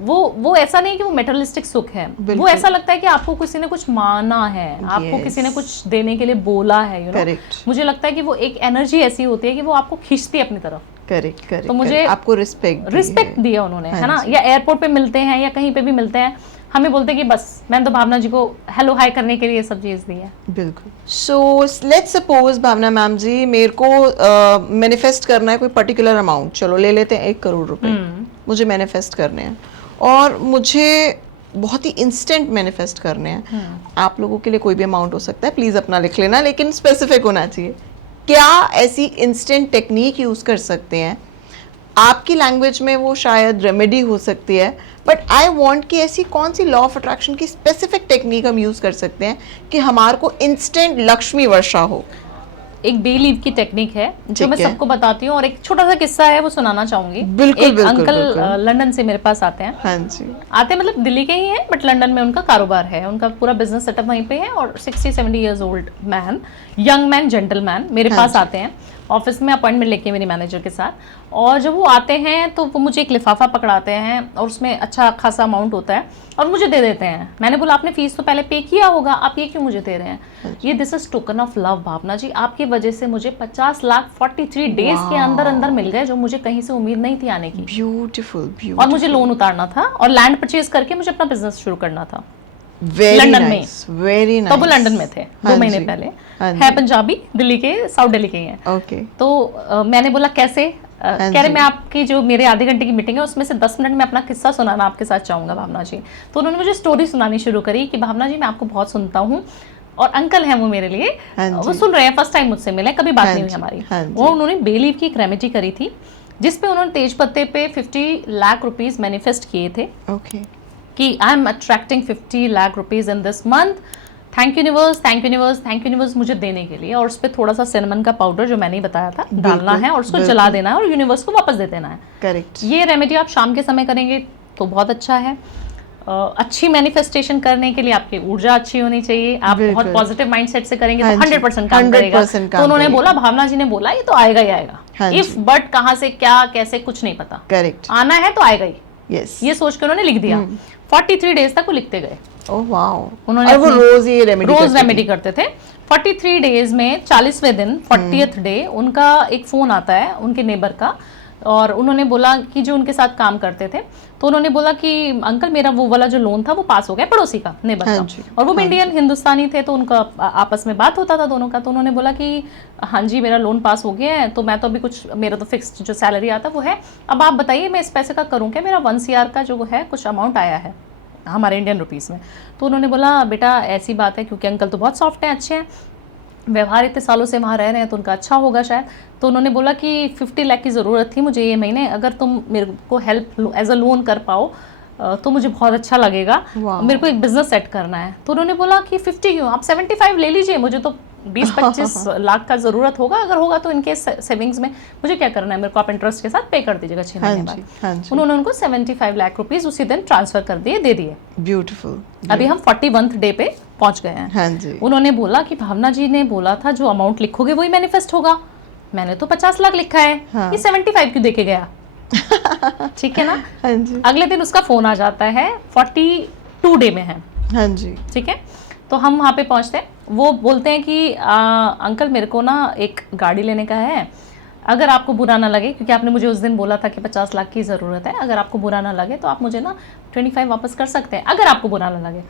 वो ऐसा नहीं कि वो मेटरलिस्टिक सुख है, वो ऐसा लगता है कि आपको किसी ने कुछ माना है, आपको किसी ने कुछ देने के लिए बोला है, मुझे लगता है कि वो एक एनर्जी ऐसी होती है कि वो आपको खींचती है अपनी तरफ। Correct correct. तो मुझे आपको रिस्पेक्ट दिया उन्होंने, है ना। या एयरपोर्ट पे मिलते हैं या कहीं पे भी मिलते हैं, हमें बोलते हैं कि बस मैंने तो भावना जी को हेलो हाय करने के लिए सब चीज दी है। बिल्कुल। So let's suppose Bhavna ma'am ji, मेरे को मैनिफेस्ट करना है कोई पर्टिकुलर अमाउंट, चलो ले लेते हैं 1 करोड़ रुपए, मुझे मैनिफेस्ट करने हैं और मुझे बहुत ही इंस्टेंट मैनिफेस्ट करने हैं। आप लोगों के लिए कोई भी अमाउंट हो सकता है, प्लीज अपना लिख लेना, लेकिन स्पेसिफिक होना चाहिए। क्या ऐसी इंस्टेंट टेक्निक यूज कर सकते हैं? आपकी लैंग्वेज में वो शायद रेमेडी हो सकती है, बट आई वांट कि ऐसी कौन सी लॉ ऑफ अट्रैक्शन की स्पेसिफिक टेक्निक हम यूज कर सकते हैं कि हमारे को इंस्टेंट लक्ष्मी वर्षा हो। एक बे लीव की टेक्निक है जो मैं सबको बताती हूँ, और एक छोटा सा किस्सा है वो सुनाना चाहूंगी। बिल्कुल, एक बिल्कुल, अंकल बिल्कुल। लंदन से मेरे पास आते हैं। हाँ जी। आते हैं मतलब दिल्ली के ही हैं, बट लंदन में उनका कारोबार है, उनका पूरा बिजनेस सेटअप वहीं पे है। और 60-70 years old man, young man, gentleman मेरे पास आते हैं ऑफिस में अपॉइंटमेंट लेके मेरी मैनेजर के साथ। और जब वो आते हैं तो वो मुझे एक लिफाफा पकड़ाते हैं और उसमें अच्छा खासा अमाउंट होता है और मुझे दे देते हैं। मैंने बोला आपने फीस तो पहले पे किया होगा, आप ये क्यों मुझे दे रहे हैं? ये this is token of love Bhavna ji, आपकी वजह से मुझे 50 लाख 43 डेज के अंदर अंदर मिल गए, जो मुझे कहीं से उम्मीद नहीं थी आने की। ब्यूटीफुल। और मुझे लोन उतारना था और लैंड परचेज करके मुझे अपना बिजनेस शुरू करना था लंदन में। Very nice. तो वो लंदन में थे 2 महीने पहले। है पंजाबी, दिल्ली के, साउथ दिल्ली के हैं। ओके। तो मैंने बोला कैसे? कह रहे मैं आपकी जो मेरे आधे घंटे की मीटिंग है उसमें से 10 मिनट में अपना किस्सा सुनाना आपके साथ चाहूंगा भावना जी। तो उन्होंने मुझे स्टोरी सुनानी शुरू करी कि भावना जी मैं आपको बहुत सुनता हूँ, और अंकल हैं वो मेरे लिए, वो सुन रहे हैं, फर्स्ट टाइम मुझसे मिले, कभी बात नहीं हुई हमारी। वो उन्होंने बे लीव की एक रेमेडी करी थी जिसपे उन्होंने तेज पत्ते पे 50 लाख रुपीज मैनिफेस्ट किए थे। ओके। कि I am attracting 50 lakh rupees in this month, thank universe, thank universe, thank universe मुझे देने के लिए। और उस पर थोड़ा सा सिनेमन का पाउडर जो मैंने बताया था डालना है और उसको जला देना है और यूनिवर्स को वापस दे देना है। करेक्ट। ये रेमेडी आप शाम के समय करेंगे तो बहुत अच्छा है। अच्छी मैनिफेस्टेशन करने के लिए आपकी ऊर्जा अच्छी होनी चाहिए, आप बहुत पॉजिटिव माइंडसेट से करेंगे तो 100% काम करेगा। तो उन्होंने बोला, भावना जी ने बोला ये तो आएगा ही आएगा, इफ बट कहाँ से क्या कैसे कुछ नहीं पता, करेक्ट, आना है तो आएगा ही। यस, ये सोच के उन्होंने लिख दिया। 43 डेज तक वो लिखते गए। Oh wow. उन्होंने और वो रोज रेमेडी करते थे। 43 डेज में 40वें दिन 40th डे उनका एक फोन आता है उनके नेबर का, और उन्होंने बोला कि जो उनके साथ काम करते थे, तो उन्होंने बोला कि अंकल मेरा वो वाला जो लोन था वो पास हो गया, पड़ोसी का, नेबर का, और वो इंडियन हिंदुस्तानी थे तो उनका आपस में बात होता था दोनों का। तो उन्होंने बोला कि हाँ जी मेरा लोन पास हो गया है, तो मैं तो अभी कुछ, मेरा तो फिक्स्ड जो सैलरी आता वो है, अब आप बताइए मैं इस पैसे का करूँ क्या, मेरा 1 CR का जो है कुछ अमाउंट आया है हमारे इंडियन रुपीज़ में। तो उन्होंने बोला बेटा ऐसी बात है, क्योंकि अंकल तो बहुत सॉफ्ट हैं, अच्छे हैं, व्यवहार इतने सालों से वहाँ रह रहे हैं तो उनका अच्छा होगा शायद। तो उन्होंने बोला कि 50 लाख की ज़रूरत थी मुझे ये महीने, अगर तुम मेरे को हेल्प एज अ लोन कर पाओ तो मुझे बहुत अच्छा लगेगा, मेरे को एक बिजनेस सेट करना है। तो उन्होंने बोला कि 50 क्यों, आप 75 ले लीजिए, मुझे तो 20-25 लाख का ज़रूरत होगा, अगर होगा तो इनके सेविंग्स में मुझे क्या करना है, मेरे को आप इंटरेस्ट के साथ पे कर दीजिएगा 6 महीने बाद। उन्होंने उनको 75 लाख रुपीज़ उसी दिन ट्रांसफर कर दिए, दे दिए। ब्यूटीफुल। अभी हम 41th डे पे पहुंच गए हैं। हाँ जी। उन्होंने बोला कि भावना जी ने बोला था जो अमाउंट लिखोगे वही मैनिफेस्ट होगा, मैंने तो 50 लाख लिखा है, ये 75 क्यों देके गया? ठीक है ना। हाँ जी। अगले दिन उसका फोन आ जाता है, 42 डे में है। हाँ जी। ठीक है, तो हम वहाँ पे पहुँचते हैं, वो बोलते हैं कि अंकल मेरे को ना एक गाड़ी लेने का है, अगर आपको बुरा ना लगे, क्योंकि आपने मुझे उस दिन बोला था कि 50 लाख की ज़रूरत है, अगर आपको बुरा ना लगे तो आप मुझे ना 25 वापस कर सकते हैं, अगर आपको बुरा ना लगे।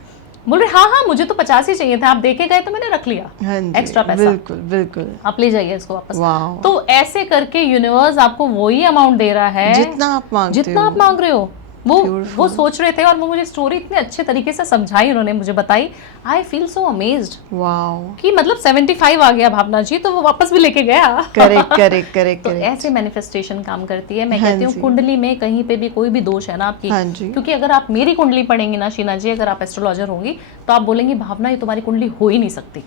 बोल रहे हाँ मुझे तो 50 ही चाहिए था, आप देके गए तो मैंने रख लिया। हाँ एक्स्ट्रा पैसा, बिल्कुल बिल्कुल, आप ले जाइए इसको वापस। तो ऐसे करके यूनिवर्स आपको वही अमाउंट दे रहा है जितना आप मांग रहे हो। वो सोच रहे थे, और वो मुझे स्टोरी इतने अच्छे तरीके से समझाई, उन्होंने मुझे बताई। आई फील सो अमेज्ड कि मतलब 75 आ गया भावना जी, तो वो वापस भी लेके गया। करेक्ट। तो ऐसे मैनिफेस्टेशन काम करती है। मैं कहती हूँ कुंडली में कहीं पे भी कोई भी दोष है ना आपकी, क्योंकि अगर आप मेरी कुंडली पढ़ेंगे ना शीना जी, अगर आप एस्ट्रोलॉजर होंगी तो आप बोलेंगे भावना ये तुम्हारी कुंडली हो ही नहीं सकती,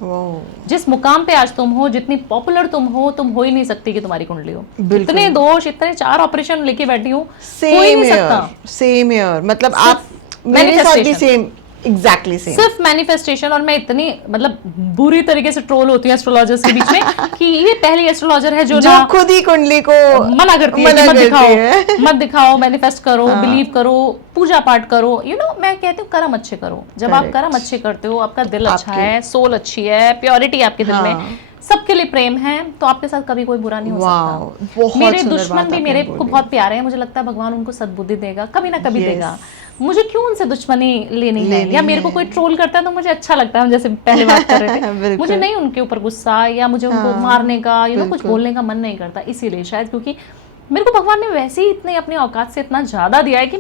जिस मुकाम पे आज तुम हो, जितनी पॉपुलर तुम हो ही नहीं सकती कि तुम्हारी कुंडली हो। इतने दोष, इतने 4 ऑपरेशन लेके बैठी हूँ, हो ही नहीं सकता। सेम ईयर, मतलब आप मेरे साथ भी सेम, एग्जैक्टली सेम, सिर्फ मैनिफेस्टेशन। और मैं इतनी मतलब बुरी तरीके से ट्रोल होती हूँ एस्ट्रोलॉजर्स के बीच में कि ये पहली एस्ट्रोलॉजर है जो ना खुद ही कुंडली को मना करती है, मत दिखाओ, मैनिफेस्ट करो, बिलीव करो, पूजा पाठ करो, मैं कहती हूँ कर्म अच्छे करो। जब आप कर्म अच्छे करते हो, आपका दिल अच्छा है, सोल अच्छी है, प्योरिटी आपके दिल में, सबके लिए प्रेम है, तो आपके साथ कभी कोई बुरा नहीं हो सकता। मेरे दुश्मन भी मेरे को बहुत प्यारे हैं, मुझे लगता है भगवान उनको सद्बुद्धि देगा, कभी ना कभी देगा। मुझे क्यों उनसे दुश्मनी लेनी है, या मेरे को कोई ट्रोल करता है तो मुझे अच्छा लगता है, जैसे पहले बात कर रहे थे मुझे नहीं उनके ऊपर गुस्सा या मुझे उनको मारने का कुछ बोलने का मन नहीं करता, इसीलिए शायद क्योंकि मेरे को भगवान ने वैसे ही इतने अपनी औकात से इतना ज्यादा दिया है कि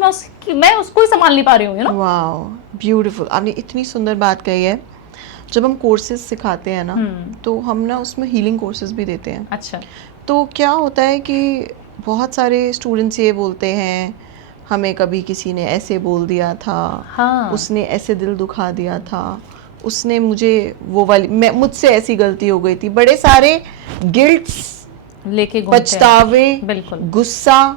मैं उसको ही संभाल नहीं पा रही हूँ। Wow, beautiful. आपने इतनी सुंदर बात कही है। जब हम कोर्सेज सिखाते हैं ना, तो हम ना उसमें हीलिंग कोर्सेज भी देते हैं। अच्छा। तो क्या होता है कि बहुत सारे स्टूडेंट्स ये बोलते हैं, हमें कभी किसी ने ऐसे बोल दिया था, हाँ। उसने ऐसे दिल दुखा दिया था, उसने मुझे वो वाली, मुझसे ऐसी गलती हो गई थी। बड़े सारे गिल्ट्स लेके, पछतावे, बिल्कुल, गुस्सा,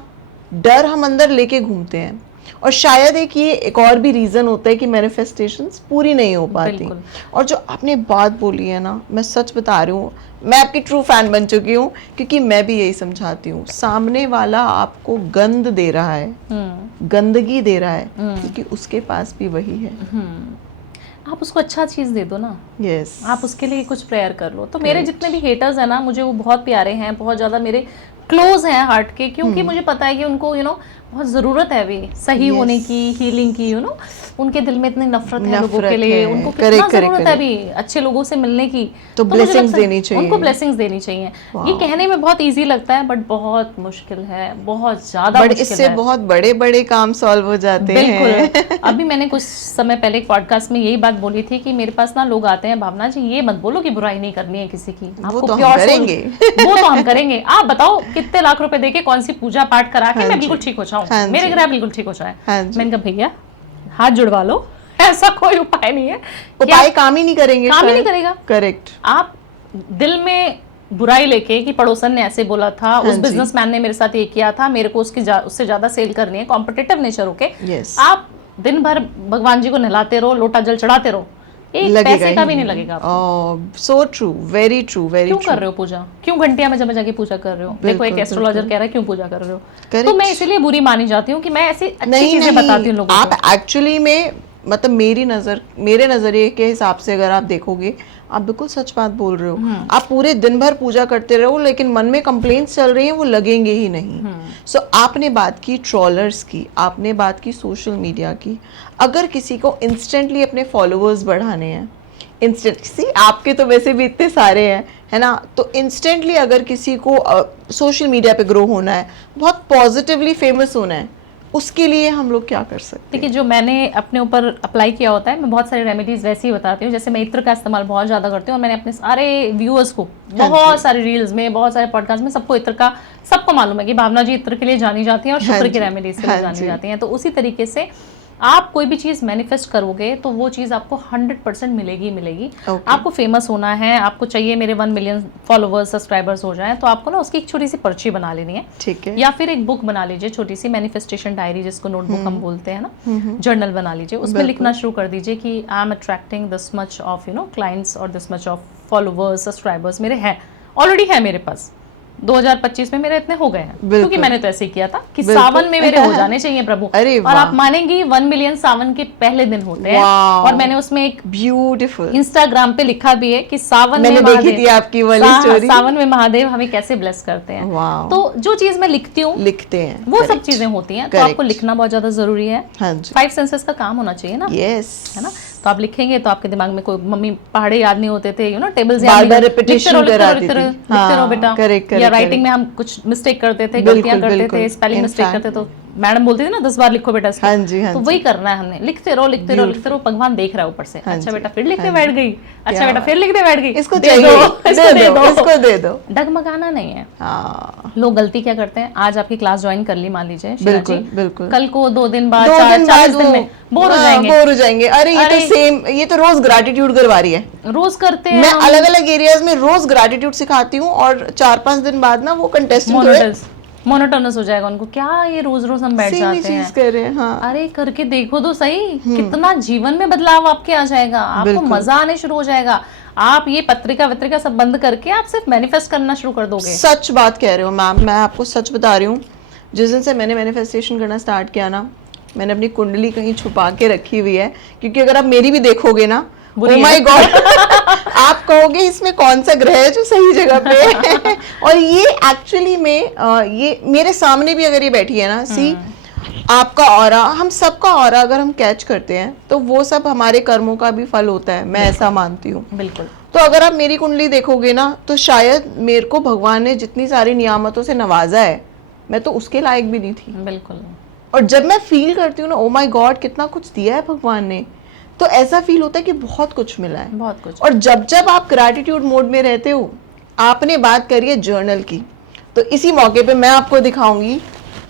डर हम अंदर लेके घूमते हैं। और शायद एक और भी रीजन होता है कि मैनिफेस्टेशंस पूरी नहीं हो पाती। और जो आपने बात बोली है ना, मैं सच बता रही हूँ, मैं आपकी ट्रू फैन बन चुकी हूँ, क्योंकि मैं भी यही समझाती हूँ। सामने वाला आपको गंद दे रहा है, गंदगी दे रहा है, क्योंकि उसके पास भी वही है। आप उसको अच्छा चीज दे दो ना। यस। आप उसके लिए कुछ प्रेयर कर लो। तो मेरे जितने भी हेटर्स हैं ना, मुझे वो बहुत प्यारे हैं, बहुत ज्यादा मेरे क्लोज हैं हार्ट के, क्योंकि मुझे पता है कि उनको बहुत ज़रूरत है अभी सही होने की, हीलिंग की। उनके दिल में इतनी नफरत है लोगों के लिए, उनको कितना ज़रूरत है अभी अच्छे लोगों से मिलने की। तो ब्लेसिंग्स देनी चाहिए, उनको ब्लेसिंग्स देनी चाहिए। ये कहने में बहुत इजी लगता है, बट बहुत मुश्किल है, बहुत ज़्यादा मुश्किल है। इससे बहुत बड़े बड़े काम सॉल्व हो जाते हैं। बिल्कुल। अभी मैंने कुछ समय पहले एक पॉडकास्ट में यही बात बोली थी कि मेरे पास ना लोग आते हैं, भावना जी ये मत बोलो कि बुराई नहीं करनी है किसी की, आपको प्योर करेंगे, वो तो हम करेंगे। आप बताओ कितने लाख रुपए देके कौन सी पूजा पाठ करा के मैं बिल्कुल ठीक हो जाऊं, मेरे ग्रह बिल्कुल ठीक हो जाए। मैंने कहा भैया हाथ जुड़वा लो, ऐसा कोई उपाय नहीं है। उपाय काम ही नहीं करेंगे, काम ही नहीं करेगा। करेक्ट। आप दिल में बुराई लेके कि पड़ोसन ने ऐसे बोला था, उस बिजनेसमैन ने मेरे साथ ये किया था, मेरे को उससे ज्यादा सेल करनी है, कॉम्पिटिटिव नेचर होके आप दिन भर भगवान जी को नहलाते रहो, लोटा जल चढ़ाते रहो, एक पैसे का भी नहीं लगेगा। So true, very true, very true. क्यों कर रहे हो पूजा? क्यों घंटिया में जब जाके पूजा कर रहे हो? देखो एक एस्ट्रोलॉजर कह रहा है क्यों पूजा कर रहे हो? तो मैं इसीलिए बुरी मानी जाती हूँ कि मैं ऐसी अच्छी चीजें बताती हूँ लोगों को। आप एक्चुअली में, मतलब मेरे नजरिए के हिसाब से अगर आप देखोगे, आप बिल्कुल सच बात बोल रहे हो। आप पूरे दिन भर पूजा करते रहो, लेकिन मन में कंप्लेंट्स चल रही हैं, वो लगेंगे ही नहीं। सो आपने बात की ट्रोलर्स की, आपने बात की सोशल मीडिया की। अगर किसी को इंस्टेंटली अपने फॉलोअर्स बढ़ाने हैं, इंस्टेंटली, आपके तो वैसे भी इतने सारे हैं, है ना, तो इंस्टेंटली अगर किसी को सोशल मीडिया पे ग्रो होना है, बहुत पॉजिटिवली फेमस होना है, उसके लिए हम लोग क्या कर सकते हैं? देखिए, जो मैंने अपने ऊपर अप्लाई किया होता है, मैं बहुत सारे रेमेडीज वैसे ही बताती हूँ। जैसे मैं इत्र का इस्तेमाल बहुत ज़्यादा करती हूँ, और मैंने अपने सारे व्यूअर्स को बहुत सारे रील्स में, बहुत सारे पॉडकास्ट में, सबको इत्र का, सबको मालूम है कि भावना जी इत्र के लिए जानी जाती हैं और शुक्र की रेमेडीज के लिए जानी जाती हैं। तो उसी तरीके से आप कोई भी चीज़ मैनिफेस्ट करोगे तो वो चीज़ आपको 100% मिलेगी मिलेगी। आपको फेमस होना है, आपको चाहिए मेरे 1 मिलियन फॉलोवर्स, सब्सक्राइबर्स हो जाएं, तो आपको ना उसकी एक छोटी सी पर्ची बना लेनी है, ठीक है, या फिर एक बुक बना लीजिए, छोटी सी मैनिफेस्टेशन डायरी, जिसको नोटबुक हम बोलते हैं ना, जर्नल बना लीजिए। उसमें लिखना शुरू कर दीजिए कि I am attracting this much of clients और this much of followers, subscribers मेरे हैं, ऑलरेडी है मेरे पास। 2025 में मेरे इतने हो गए हैं, क्योंकि मैंने तो ऐसे ही किया था कि सावन में मेरे हो जाने चाहिए प्रभु। और आप मानेंगी 1 मिलियन सावन के पहले दिन होते हैं। और मैंने उसमें एक ब्यूटीफुल इंस्टाग्राम पे लिखा भी है कि सावन में आपकी वाली स्टोरी, सावन में महादेव हमें कैसे ब्लेस करते हैं। तो जो चीज मैं लिखते हैं वो सब चीजें होती हैं। तो आपको लिखना बहुत ज्यादा जरूरी है। 5 सेंसेस का काम होना चाहिए ना, है ना। तो आप लिखेंगे तो आपके दिमाग में कोई, मम्मी पहाड़े याद नहीं होते थे, टेबल्स याद नहीं, लिखते रहो बेटा। या राइटिंग में हम कुछ मिस्टेक करते थे, गलतियां करते थे, स्पेलिंग मिस्टेक करते, तो मैडम बोलती थी ना 10 बार लिखो बेटा इसको। तो वही करना है हमने, लिखते रहो, भगवान देख रहा है ऊपर से। अच्छा बेटा फिर लिखने बैठ गई, अच्छा बेटा फिर लिखने बैठ गई, इसको दे दो। डगमगाना नहीं है। लोग गलती क्या करते हैं, आज आपकी क्लास ज्वाइन कर ली मान लीजिए, बिल्कुल, कल को 2 दिन बाद, 40 दिन में बोर हो जाएंगे। अरे ये तो सेम, ये तो रोज ग्रैटिट्यूड करवा रही है, रोज करते हैं। मैं अलग अलग एरियाज में रोज ग्रैटिट्यूड सिखाती हूँ, और 4-5 दिन बाद ना वो कंटेस्टेंट मोनोटोनस हो जाएगा उनको, क्या ये रोज रोज हम बैठ जाते हैं, कर रहे हैं। हाँ। अरे करके देखो तो सही, कितना जीवन में बदलाव आपके आ जाएगा, आपको मजा आने शुरू हो जाएगा। आप ये पत्रिका सब बंद करके आप सिर्फ मैनिफेस्ट करना शुरू कर दोगे। सच बात कह रहे हो मैम, मैं आपको सच बता रही हूँ, जिस दिन से मैंने मैनिफेस्टेशन करना स्टार्ट किया ना, मैंने अपनी कुंडली कहीं छुपा के रखी हुई है, क्योंकि अगर आप मेरी भी देखोगे ना, बुरी oh my God, आप कहोगे इसमें कौन सा ग्रह है जो सही जगह पे है। और ये एक्चुअली में ये मेरे सामने भी अगर ये बैठी है ना, सी आपका ऑरा, हम सबका ऑरा अगर हम कैच करते हैं तो वो सब हमारे कर्मों का भी फल होता है, मैं ऐसा मानती हूँ। बिल्कुल। तो अगर आप मेरी कुंडली देखोगे ना, तो शायद मेरे को भगवान ने जितनी सारी नियामतों से नवाजा है, मैं तो उसके लायक भी नहीं थी। बिल्कुल। और जब मैं फील करती हूँ ना, ओ माय गॉड कितना कुछ दिया है भगवान ने, तो ऐसा फील होता है कि बहुत कुछ मिला है, बहुत कुछ। और जब जब आप ग्रैटिट्यूड मोड में रहते हो, आपने बात करी है जर्नल की, तो इसी मौके पे मैं आपको दिखाऊंगी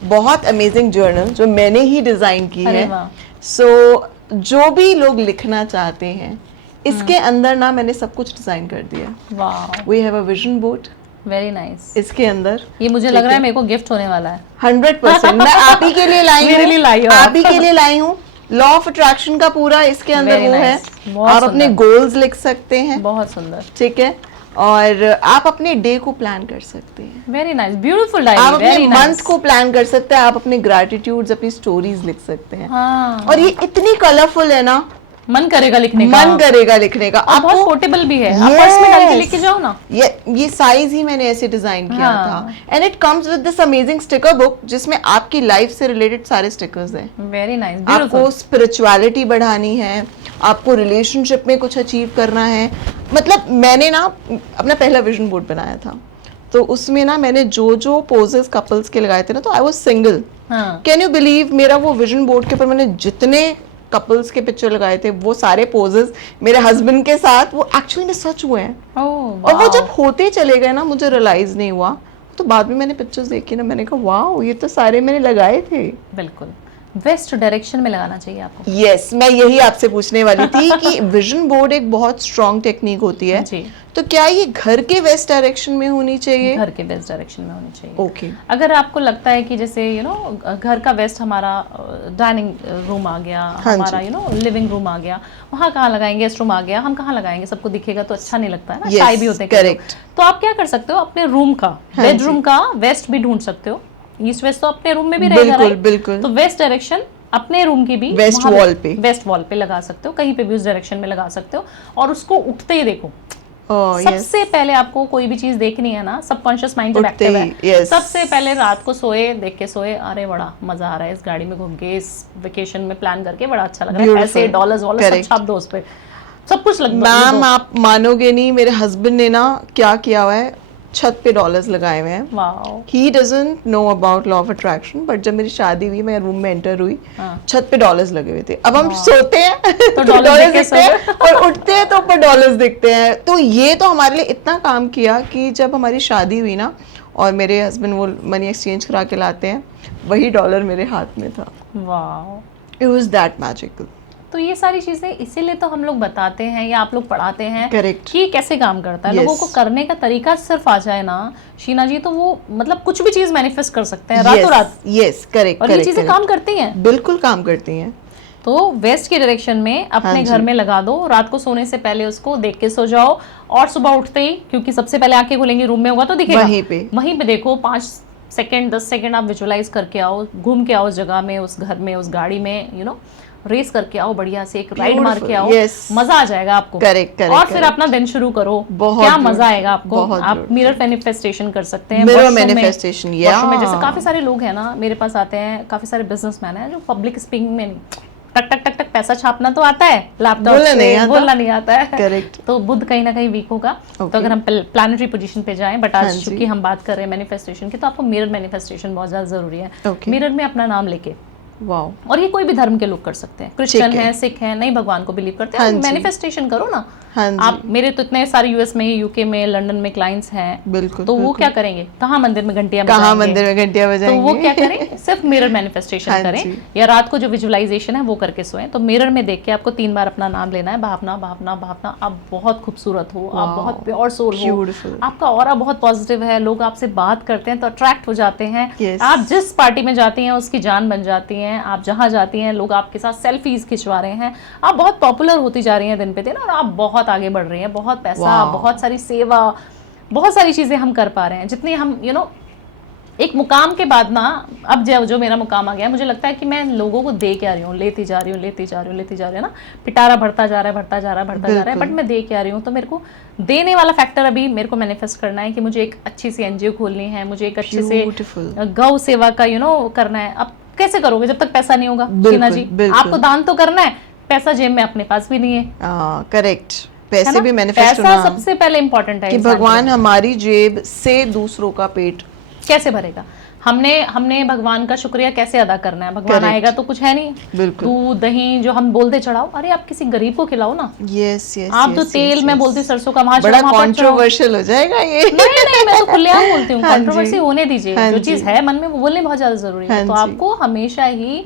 बहुत अमेजिंग जर्नल जो मैंने ही डिजाइन की है। सो जो भी लोग लिखना चाहते हैं, इसके अंदर ना मैंने सब कुछ डिजाइन कर दिया। वाह, we have a vision board, very nice. इसके अंदर ये मुझे लग रहा है मेरे को गिफ्ट होने वाला है। 100% मैं आप ही के लिए लाई मेरे लिए लाई हो हूँ, आप ही के लिए लाई हूँ। लॉ ऑफ अट्रैक्शन का पूरा इसके अंदर Very वो है, nice, आप अपने गोल्स लिख सकते हैं, बहुत सुंदर। ठीक है, और आप अपने डे को प्लान कर सकते हैं, वेरी नाइस, ब्यूटीफुल आप डायरी, अपने वेरी मंथ नाइस। को प्लान कर सकते हैं, आप अपने ग्रैटिट्यूड्स, अपनी स्टोरीज लिख सकते हैं। हाँ, और ये इतनी कलरफुल है ना, मन करेगा लिखने का, मन करेगा लिखने का। और बहुत पोर्टेबल भी है, आप पर्स में डाल के लेके जाओ ना। ये साइज ही मैंने ऐसे डिजाइन किया था, and it comes with this amazing sticker book जिसमें आपकी लाइफ से रिलेटेड सारे स्टिकर्स हैं। वेरी नाइस, आपको स्पिरिचुअलिटी बढ़ानी है, आपको रिलेशनशिप में कुछ अचीव करना है, मतलब मैंने ना अपना पहला विजन बोर्ड बनाया था, तो उसमें ना मैंने जो जो पोजेस कपल्स के लगाए थे ना, तो I was single. Can you believe, मेरा वो विजन बोर्ड के ऊपर मैंने जितने कपल्स के पिक्चर लगाए थे, वो सारे पोजेस मेरे हस्बैंड के साथ वो एक्चुअली में सच हुए हैं। और वो जब होते चले गए ना, मुझे रियलाइज नहीं हुआ, तो बाद में मैंने पिक्चर्स देखी ना, मैंने कहा वाओ, ये तो सारे मैंने लगाए थे। बिल्कुल, वेस्ट डायरेक्शन में लगाना चाहिए आपको। यस, मैं यही आपसे पूछने वाली थी कि विजन बोर्ड एक बहुत स्ट्रॉन्ग टेक्निक होती है जी। तो क्या ये घर के वेस्ट डायरेक्शन में होनी चाहिए? घर के वेस्ट डायरेक्शन में होनी चाहिए। ओके। अगर आपको लगता है कि जैसे घर का वेस्ट हमारा डाइनिंग रूम आ गया, हमारा लिविंग रूम आ गया, वहाँ कहाँ लगाएंगे, गेस्ट रूम आ गया, हम कहाँ लगाएंगे, सबको दिखेगा तो अच्छा नहीं लगता है ना, शाय भी होते हैं करेक्ट। तो आप क्या कर सकते हो, अपने रूम का, बेडरूम का वेस्ट भी ढूंढ सकते हो। ईस्ट वेस्ट तो अपने रूम में भी रहेगा, बिल्कुल बिल्कुल। तो वेस्ट डायरेक्शन अपने रूम की भी वेस्ट वॉल पे लगा सकते हो, कहीं पे भी उस डायरेक्शन में लगा सकते हो, और उसको उठते ही देखो। सबसे yes. पहले आपको कोई भी चीज देखनी है ना, सबकॉन्शियस माइंड जब एक्टिव है, yes. सबसे पहले रात को सोए, देख के सोए, अरे बड़ा मजा आ रहा है इस गाड़ी में घूम के, इस वेकेशन में प्लान करके बड़ा अच्छा लग रहा है, पैसे डॉलर्स सब छाप दो उस पे, सब कुछ लग। मैम आप मानोगे नहीं, मेरे हस्बैंड ने ना क्या किया हुआ है, छत पे डॉलर्स लगाए हुए हैं। Wow. He doesn't know about law of attraction, but जब मेरी शादी हुई, मैं रूम में एंटर हुई, छत पे डॉलर्स लगे हुए थे। अब हम सोते हैं तो डॉलर्स दिखते हैं, और उठते हैं तो ऊपर डॉलर्स दिखते हैं। तो ये तो हमारे लिए इतना काम किया कि जब हमारी शादी हुई ना, और मेरे हस्बैंड वो मनी एक्सचेंज करा के लाते हैं, वही डॉलर मेरे हाथ में था। Wow, it was that magical. तो ये सारी चीजें इसीलिए तो हम लोग बताते हैं या आप लोग पढ़ाते हैं Correct. कि कैसे काम करता है। Yes. लोगों को करने का तरीका सिर्फ आ जाए ना शीना जी, तो वो मतलब कुछ भी चीज मैनिफेस्ट कर सकते हैं रातों रात। Yes, correct. और ये चीजें काम करती हैं, बिल्कुल काम करती हैं। तो वेस्ट की डायरेक्शन में अपने घर में लगा दो, रात को सोने से पहले उसको देख के सो जाओ, और सुबह उठते ही, क्योंकि सबसे पहले आंखें खुलेंगी, रूम में होगा तो दिखेगा, वहीं पे देखो, 5 सेकेंड 10 सेकेंड आप विजुअलाइज करके आओ, घूम के आओ उस जगह में, उस घर में, उस गाड़ी में, रेस करके आओ, बढ़िया से एक राइड मार के आओ, मजा आ जाएगा आपको। करेक्ट। और फिर अपना दिन शुरू करो, क्या मजा आएगा आपको। आप मिरर मैनिफेस्टेशन कर सकते हैं, मिरर मैनिफेस्टेशन, में जैसे काफी सारे लोग हैं ना मेरे पास आते हैं, काफी सारे बिजनेसमैन हैं जो पब्लिक स्पीकिंग में नहीं, टक टक टक टक पैसा छापना तो आता है, लैपटॉप से बोलना नहीं आता है। करेक्ट। तो बुध कहीं ना कहीं वीक होगा, तो अगर हम प्लानिटरी पोजीशन पे जाएं, बट आज चूंकि हम बात कर रहे हैं मैनिफेस्टेशन की, तो आपको मिरर मैनिफेस्टेशन बहुत ज्यादा जरूरी है। मिरर में अपना नाम लेके, वाओ। और ये कोई भी धर्म के लोग कर सकते हैं, क्रिश्चियन है, सिख है, नहीं भगवान को बिलीव करते हैं, मैनिफेस्टेशन करो ना। आप, मेरे तो इतने सारे यूएस में, यूके में, लंदन में क्लाइंट्स हैं, बिल्कुल। तो वो क्या करेंगे, कहाँ मंदिर में घंटियां बजाएंगे, तो वो क्या करें, सिर्फ मिरर मैनिफेस्टेशन करें, या रात को जो विजुअलाइजेशन है वो करके सोएं। तो मिरर में देख के आपको 3 बार अपना नाम लेना है, भावना भावना भावना, आप बहुत खूबसूरत हो, आप बहुत प्योर सोल हो, आपका ऑरा बहुत पॉजिटिव है, लोग आपसे बात करते हैं तो अट्रैक्ट हो जाते हैं, आप जिस पार्टी में जाती हैं उसकी जान बन जाती हैं, आप जहाँ जाती हैं लोग आपके साथ सेल्फीज खिंचवा रहे हैं, आप बहुत पॉपुलर होती जा रही हैं दिन पे दिन, और आप बहुत आगे बढ़ रही हैं, बहुत पैसा, बहुत सारी सेवा, बहुत सारी चीजें हम कर पा रहे हैं, जितनी हम एक मुकाम के बाद ना, अब जो मेरा मुकाम आ गया, मुझे लगता है कि मैं लोगों को दे के आ रही हूँ, लेती जा रही हूँ ना, पिटारा बढ़ता जा रहा है, बट मैं दे के आ रही हूँ। तो मेरे को देने वाला फैक्टर अभी मेरे को मैनिफेस्ट करना है कि मुझे एक अच्छी सी एनजीओ खोलनी है, मुझे एक अच्छे से गौ सेवा का करना है। अब कैसे करोगे जब तक पैसा नहीं होगा? शीना जी, आपको दान तो करना है, पैसा जेब में अपने पास भी नहीं है। करेक्ट, पैसे भी मैनिफेस्ट पैसा सबसे पहले इंपॉर्टेंट है कि भगवान हमारी जेब से दूसरों का पेट कैसे भरेगा। हमने भगवान का शुक्रिया कैसे अदा करना है? भगवान आएगा तो कुछ है नहीं, दूध दही जो हम बोलते चढ़ाओ, अरे आप किसी गरीब को खिलाओ ना। यस आप तो तेल मैं बोलती सरसों का वहां बड़ा कंट्रोवर्शियल हो जाएगा ये। नहीं मैं तो खुलेआम बोलती हूँ, कंट्रोवर्सी होने दीजिए। जो चीज है मन में वो बोलने बहुत ज्यादा जरूरी है। तो आपको हमेशा ही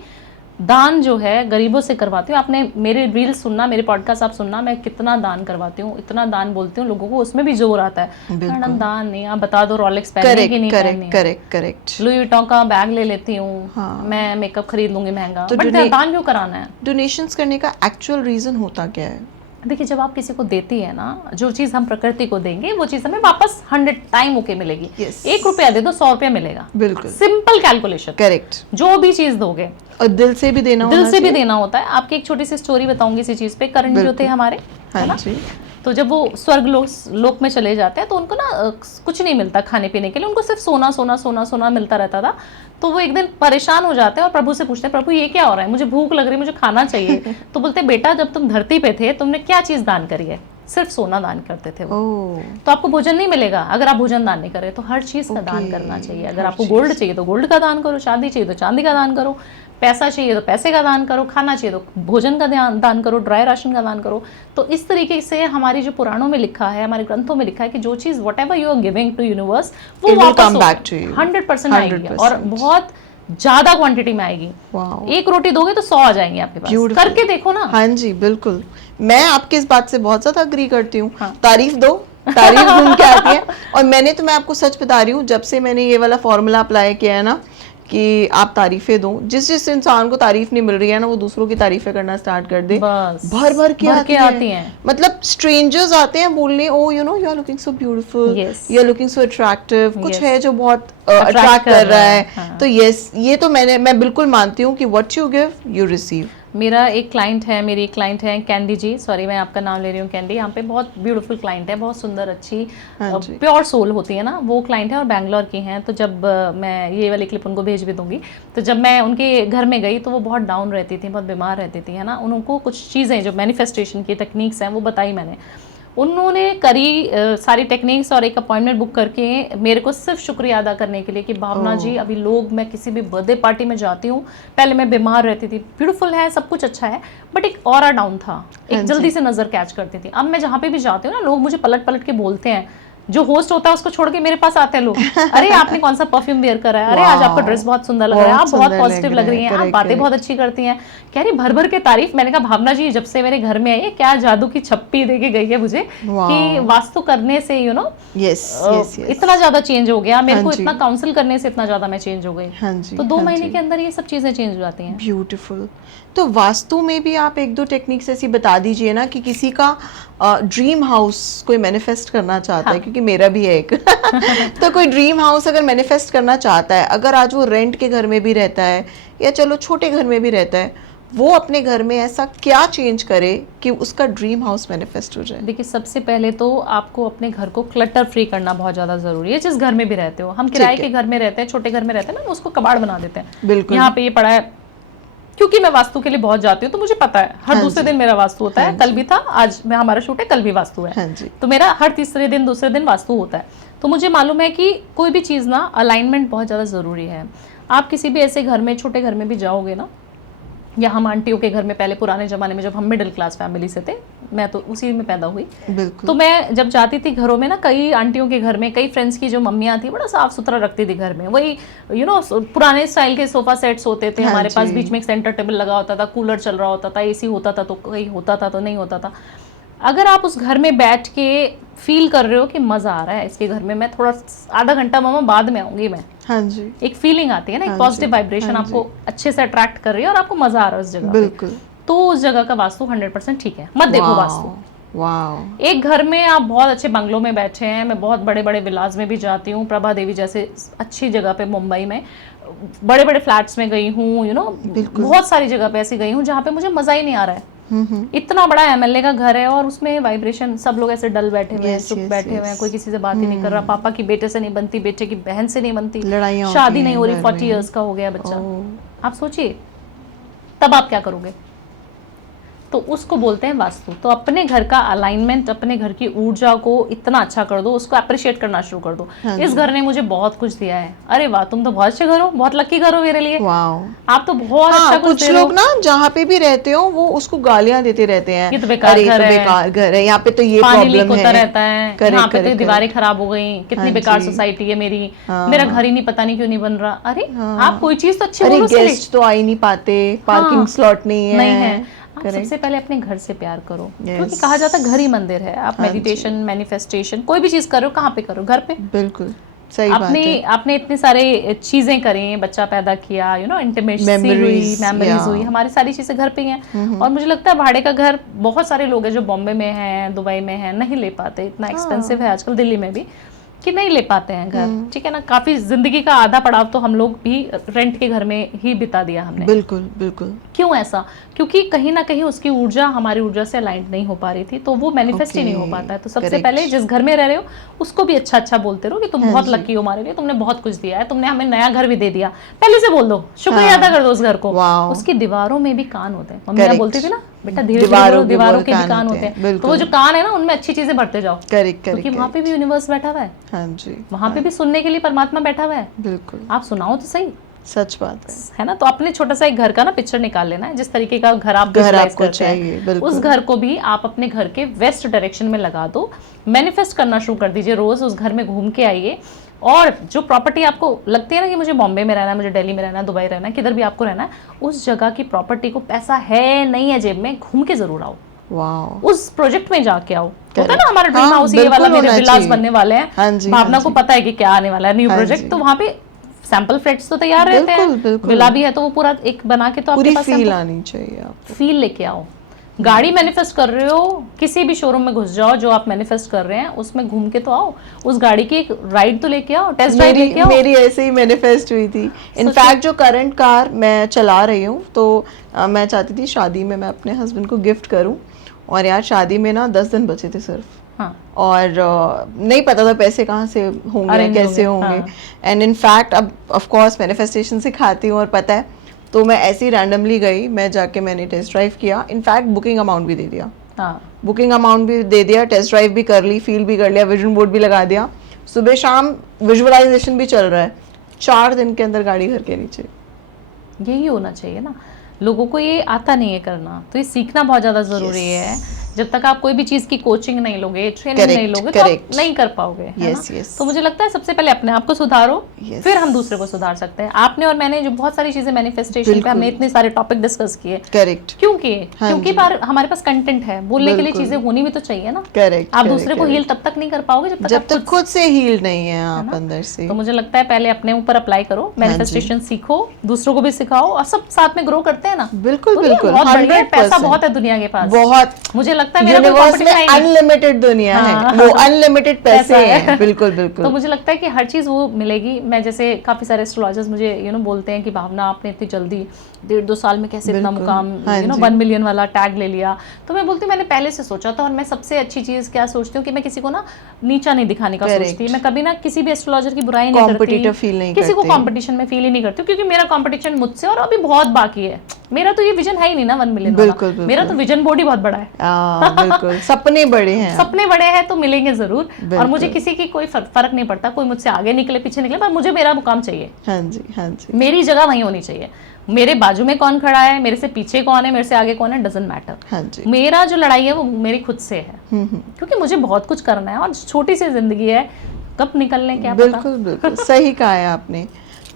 दान जो है गरीबों से करवाती हूँ। आपने मेरे रील्स सुनना, मेरे पॉडकास्ट आप सुनना, मैं कितना दान करवाती हूँ, इतना दान बोलती हूँ लोगों को, उसमें भी जोर आता है। मैडम दान नहीं, आप बता दो रॉलेक्स पहनने की नहीं पहननी, करेक्ट, लुई विटॉन का बैग ले लेती हूँ, मैं मेकअप खरीद लूंगी महंगा, बट दान क्यों कराना है? डोनेशंस करने का एक्चुअल रीजन होता क्या है? देखिए, जब आप किसी को देती है ना, जो चीज हम प्रकृति को देंगे वो चीज हमें वापस 100 टाइम होके मिलेगी। 1 रुपया दे दो 100 रुपया मिलेगा। बिल्कुल सिंपल कैलकुलेशन। करेक्ट। जो भी चीज दोगे और दिल से भी देना होता है। आपकी एक छोटी सी स्टोरी बताऊंगी इसी चीज पे। करण जो थे हमारे, है ना, तो जब वो स्वर्ग लोक में चले जाते हैं तो उनको ना कुछ नहीं मिलता खाने पीने के लिए, उनको सिर्फ सोना मिलता रहता था। तो वो एक दिन परेशान हो जाते हैं और प्रभु से पूछते हैं, प्रभु ये क्या हो रहा है, मुझे भूख लग रही है, मुझे खाना चाहिए। तो बोलते, बेटा जब तुम धरती पे थे तुमने क्या चीज दान करी है? सिर्फ सोना दान करते थे वो। तो आपको भोजन नहीं मिलेगा अगर आप भोजन दान नहीं करे। तो हर चीज का दान करना चाहिए। अगर आपको गोल्ड चाहिए तो गोल्ड का दान करो, चांदी चाहिए तो चांदी का दान करो, पैसा चाहिए तो पैसे का दान करो, खाना चाहिए तो भोजन का दान करो, ड्राई राशन का दान करो। तो इस तरीके से हमारी जो पुराणों में लिखा है, हमारे ग्रंथों में लिखा है कि जो चीज whatever you are giving to universe वो वापस 100% आएगी और बहुत ज्यादा क्वांटिटी में आएगी। एक रोटी दोगे तो 100 आ जाएंगे आपके पास। करके देखो ना। हाँ जी, बिल्कुल, मैं आपकी इस बात से बहुत ज्यादा अग्री करती हूँ। तारीफ दो, तारीफ घूम के आती है। और मैं आपको सच बता रही हूँ, जब से मैंने ये वाला फॉर्मूला अप्लाई किया है ना कि आप तारीफें दो, जिस इंसान को तारीफ नहीं मिल रही है ना, वो दूसरों की तारीफें करना स्टार्ट कर दे। भर भर के आती हैं। मतलब स्ट्रेंजर्स आते हैं बोलने, oh you are looking so beautiful, you are looking so attractive, कुछ है जो बहुत अट्रैक्ट कर रहा है। तो यस, ये तो मैं बिल्कुल मानती हूँ कि what you give you receive. मेरी एक क्लाइंट है कैंडी जी, सॉरी मैं आपका नाम ले रही हूँ कैंडी। यहाँ पे बहुत ब्यूटीफुल क्लाइंट है, बहुत सुंदर अच्छी प्योर सोल होती है ना, वो क्लाइंट है और बैंगलोर की हैं। तो जब मैं ये वाली क्लिप उनको भेज भी दूंगी, तो जब मैं उनके घर में गई तो वो बहुत डाउन रहती थी, बहुत बीमार रहती थी, है ना। उनको कुछ चीज़ें जो मैनिफेस्टेशन की टेक्निक्स हैं वो बताई मैंने, उन्होंने करी सारी टेक्निक्स और एक अपॉइंटमेंट बुक करके मेरे को सिर्फ शुक्रिया अदा करने के लिए कि भावना जी अभी लोग, मैं किसी भी बर्थडे पार्टी में जाती हूँ, पहले मैं बीमार रहती थी, ब्यूटीफुल है सब कुछ अच्छा है, बट एक ऑरा डाउन था, एक जल्दी से नजर कैच करती थी। अब मैं जहाँ पे भी जाती हूँ ना, लोग मुझे पलट पलट के बोलते हैं, जो होस्ट होता है उसको छोड़ के मेरे पास आते हैं लोग, अरे आपने कौन सा परफ्यूम वेयर करा है, अरे आज आपका ड्रेस बहुत सुंदर लग रहा है, आप बहुत पॉजिटिव लग रही हैं, आप बातें बहुत अच्छी करती हैं, कह रही भर भर के तारीफ। मैंने कहा भावना जी जब से मेरे घर में आई है, क्या जादू की छप्पी दे के गई है मुझे कि वास्तु करने से इतना ज्यादा चेंज हो गया, मेरे को इतना काउंसिल करने से इतना ज्यादा मैं चेंज हो गई। तो 2 महीने के अंदर ये सब चीजें चेंज हो जाती हैं। ब्यूटीफुल। तो वास्तु में भी आप 1-2 टेक्निक्स ऐसी बता दीजिए ना कि किसी का ड्रीम हाउस कोई मैनिफेस्ट करना चाहता है, क्योंकि मेरा भी है एक तो कोई ड्रीम हाउस अगर मैनिफेस्ट करना चाहता है, अगर आज वो रेंट के घर में भी रहता है या चलो छोटे घर में भी रहता है, वो अपने घर में ऐसा क्या चेंज करे कि उसका ड्रीम हाउस मैनिफेस्ट हो जाए? देखिए, सबसे पहले तो आपको अपने घर को क्लटर फ्री करना बहुत ज्यादा जरूरी है। जिस घर में भी रहते हो, हम किराए के घर में रहते हैं, छोटे घर में रहते हैं ना, उसको कबाड़ बना देते हैं। बिल्कुल, यहाँ पे ये पड़ा है, क्योंकि मैं वास्तु के लिए बहुत जाती हूँ तो मुझे पता है हर दूसरे दिन मेरा वास्तु होता है। कल भी था, आज मैं हमारा शूट है, कल भी वास्तु है, तो मेरा हर तीसरे दिन दूसरे दिन वास्तु होता है। तो मुझे मालूम है कि कोई भी चीज़ ना अलाइनमेंट बहुत ज़्यादा ज़रूरी है। आप किसी भी ऐसे घर में, छोटे घर में भी जाओगे ना, या हम आंटियों के घर में, पहले पुराने ज़माने में जब हम मिडिल क्लास फैमिली से थे, मैं तो उसी में पैदा हुई, तो मैं जब जाती थी घरों में ना, कई आंटियों के घर में, कई फ्रेंड्स की जो मम्मियाँ थी, बड़ा साफ सुथरा रखती थी घर में, वही पुराने स्टाइल के सोफा सेट्स होते थे हमारे पास, बीच में एक सेंटर टेबल लगा होता था, कूलर चल रहा होता था, एसी होता था तो कहीं होता था तो नहीं होता था। अगर आप उस घर में बैठ के फील कर रहे हो कि मजा आ रहा है इसके घर में, मैं थोड़ा आधा घंटा मामा बाद में आऊंगी मैं, हाँ जी, एक फीलिंग आती है ना, एक पॉजिटिव वाइब्रेशन आपको अच्छे से अट्रैक्ट कर रही है और आपको मजा आ रहा है उस जगह, बिल्कुल, तो उस जगह का वास्तु 100% ठीक है। मत देखो वास्तु, वाह। एक घर में आप बहुत अच्छे बंगलों में बैठे हैं, मैं बहुत बड़े बड़े विलाज में भी जाती हूँ, प्रभा देवी जैसे अच्छी जगह पे मुंबई में बड़े बड़े फ्लैट्स में गई हूँ, बहुत सारी जगह पे ऐसी गई हूँ जहाँ पे मुझे मजा ही नहीं आ रहा है। इतना बड़ा एमएलए का घर है और उसमें वाइब्रेशन, सब लोग ऐसे डल बैठे हुए हैं, चुप बैठे हुए हैं, कोई किसी से बात ही नहीं कर रहा, पापा की बेटे से नहीं बनती, बेटे की बहन से नहीं बनती, शादी नहीं हो रही, 40 इयर्स का हो गया बच्चा। आप सोचिए तब आप क्या करोगे? तो उसको बोलते हैं वास्तु। तो अपने घर का अलाइनमेंट, अपने घर की ऊर्जा को इतना अच्छा कर दो, उसको अप्रिशिएट करना शुरू कर दो। इस घर ने मुझे बहुत कुछ दिया है, अरे वाह तुम तो बहुत अच्छे घर हो, बहुत लकी घर हो मेरे लिए, आप तो बहुत अच्छा कुछ कुछ लोग ना जहाँ पे भी रहते हो वो उसको गालियां देते रहते हैं, ये तो बेकार घर है, यहाँ पे तो ये पानी प्रॉब्लम होता रहता है, यहाँ पे तो दीवारें खराब हो गई, कितनी बेकार सोसाइटी है मेरी, मेरा घर ही नहीं पता नहीं क्यों नहीं बन रहा। अरे आप कोई चीज तो अच्छी बोलो, गेस्ट तो आ ही नहीं पाते, पार्किंग स्लॉट नहीं है। आप सबसे पहले अपने घर से प्यार करो, क्योंकि कहा जाता है घर ही मंदिर है। आप मेडिटेशन, मैनिफेस्टेशन कोई भी चीज करो, कहाँ पे करो? घर पे। बिल्कुल सही बात है। आपने इतनी सारे चीजें करी, बच्चा पैदा किया, इंटीमेसी हुई, मेमोरीज हुई, हमारी सारी चीजें घर पे ही हैं। और मुझे लगता है भाड़े का घर बहुत सारे लोग हैं जो बॉम्बे में हैं, दुबई में हैं, नहीं ले पाते, इतना एक्सपेंसिव है आजकल, दिल्ली में भी, कि नहीं ले पाते हैं घर। ठीक है ना, काफी जिंदगी का आधा पड़ाव तो हम लोग भी रेंट के घर में ही बिता दिया हमने। बिल्कुल बिल्कुल। क्यों ऐसा? क्योंकि कहीं ना कहीं उसकी ऊर्जा हमारी ऊर्जा से अलाइंड नहीं हो पा रही थी, तो वो मैनिफेस्ट ही नहीं हो पाता है। तो सबसे पहले जिस घर में रह रहे हो उसको भी अच्छा अच्छा बोलते रहो कि तुम बहुत लकी हो हमारे लिए, तुमने बहुत कुछ दिया है, तुमने हमें नया घर भी दे दिया, पहले से बोल दो, शुक्रिया अदा कर दो उस घर को। उसकी दीवारों में भी कान होते हैं, मम्मी बोलती थी ना बेटा धीरे धीरे दीवारों के भी कान होते हैं, तो वो जो कान है ना उनमें अच्छी चीजें भरते जाओ, क्योंकि वहां पे भी यूनिवर्स बैठा हुआ है, वहां पे भी सुनने के लिए परमात्मा बैठा हुआ है। बिल्कुल, आप सुनाओ तो सही, सच बात है ना। तो अपने छोटा सा एक घर का ना पिक्चर निकाल लेना है, जिस तरीके का घर आप विजुअलाइज करते हैं, उस घर को भी आप अपने घर के वेस्ट डायरेक्शन में लगा दो, मैनिफेस्ट करना शुरू कर दीजिए, रोज उस घर में घूम के आइए। और जो प्रॉपर्टी आपको लगती है ना कि मुझे बॉम्बे में रहना है, मुझे दिल्ली में रहना है, दुबई रहना है, किधर भी आपको रहना है, उस जगह की प्रॉपर्टी को, पैसा है नहीं है जेब में, घूम के जरूर आओ, उस प्रोजेक्ट में जाके आओ। होता है ना हमारा ड्रीम हाउस ये वाला, मेरे विलास बनने वाले हैं, भावना को पता है कि क्या आने वाला है न्यू प्रोजेक्ट, तो वहाँ पे सैंपल फ्लैट्स तो तैयार रहते हैं, विला भी है, तो वो पूरा एक बना के तो आपके पास फील आनी चाहिए, आपको फील लेके आओ। गाड़ी मैनिफेस्ट कर रहे हो, किसी भी शोरूम में घुस जाओ, जो आप मैनिफेस्ट कर रहे हैं उसमें घूम के तो आओ, उस गाड़ी की एक राइड तो लेके आओ, टेस्ट ड्राइव लेके आओ। मेरी ऐसे ही मैनिफेस्ट हुई थी। इनफैक्ट जो करंट कार मैं चला रही हूँ, तो मैं चाहती थी शादी में मैं अपने हस्बैंड को गिफ्ट करूँ, और यार शादी में ना 10 दिन बचे थे सिर्फ, और नहीं पता था पैसे कहाँ से होंगे, कैसे होंगे। एंड इनफैक्ट अब ऑफ कोर्स मैनिफेस्टेशन सिखाती हूँ और पता है, तो मैं ऐसे ही रैंडमली गई, मैं जाके मैंने टेस्ट ड्राइव किया, इनफैक्ट बुकिंग अमाउंट भी दे दिया, बुकिंग अमाउंट भी दे दिया, टेस्ट ड्राइव भी कर ली, फील भी कर लिया, विजन बोर्ड भी लगा दिया, सुबह शाम विजुअलाइजेशन भी चल रहा है, 4 दिन के अंदर गाड़ी घर के नीचे। यही होना चाहिए ना, लोगों को ये आता नहीं है करना, तो ये सीखना बहुत ज़्यादा ज़रूरी है। जब तक आप कोई भी चीज़ की कोचिंग नहीं लोगे, ट्रेनिंग नहीं लोगे, तो आप नहीं कर पाओगे, है ना? तो मुझे लगता है सबसे पहले अपने आप को सुधारो, फिर हम दूसरे को सुधार सकते हैं। आपने और मैंने जो बहुत सारी चीजें मैनिफेस्टेशन पे हमने इतने सारे टॉपिक डिस्कस किए, करेक्ट, क्योंकि हमारे पास कंटेंट है, बोलने के लिए चीजें होनी भी तो चाहिए ना। करेक्ट, आप दूसरे को हील तब तक नहीं कर पाओगे जब तक खुद से हील नहीं है आप अंदर से। तो मुझे लगता है पहले अपने ऊपर अप्लाई करो, मैनिफेस्टेशन सीखो, दूसरों को भी सिखाओ, और सब साथ में ग्रो करते हैं ना। बिल्कुल बिल्कुल, बहुत बढ़िया, पैसा बहुत है दुनिया के पास, बहुत। मुझे लगता है मेरा अनलिमिटेड दुनिया है, वो अनलिमिटेड पैसे हैं। बिल्कुल बिल्कुल। तो मुझे लगता है कि हर चीज वो मिलेगी। मैं जैसे काफी सारे एस्ट्रोलॉजर्स मुझे बोलते हैं कि भावना आपने इतनी जल्दी 1.5-2 साल में कैसे इतना मुकाम 1 मिलियन वाला टैग ले लिया। तो मैं बोलती हूँ मैंने पहले से सोचा था, और मैं सबसे अच्छी चीज क्या सोचती हूँ कि मैं किसी को ना नीचा नहीं दिखाने का सोचती, मैं कभी ना किसी भी एस्ट्रोलॉजर की बुराई नहीं करती, किसी को कंपटीशन में फील ही नहीं करती, क्योंकि मेरा कंपटीशन मुझसे और अभी बहुत बाकी है। मेरा तो ये विजन है ही नहीं ना 1 मिलियन वाला, मेरा तो विजन बोर्ड ही बहुत बड़ा है। बिल्कुल, सपने बड़े हैं, सपने बड़े हैं तो मिलेंगे जरूर। और मुझे किसी की कोई फर्क नहीं पड़ता, कोई मुझसे आगे निकले पीछे निकले, पर मुझे मेरा मुकाम चाहिए। हाँ जी, हाँ जी, मेरी जगह वहीं होनी चाहिए। मेरे बाजू में कौन खड़ा है, मेरे से पीछे कौन है, मेरे से आगे कौन है, डजंट मैटर। हाँ जी। मेरा जो लड़ाई है वो मेरी खुद से है, क्योंकि मुझे बहुत कुछ करना है और छोटी सी जिंदगी है, कब निकल लें क्या पता। बिल्कुल बिल्कुल सही कहा है आपने।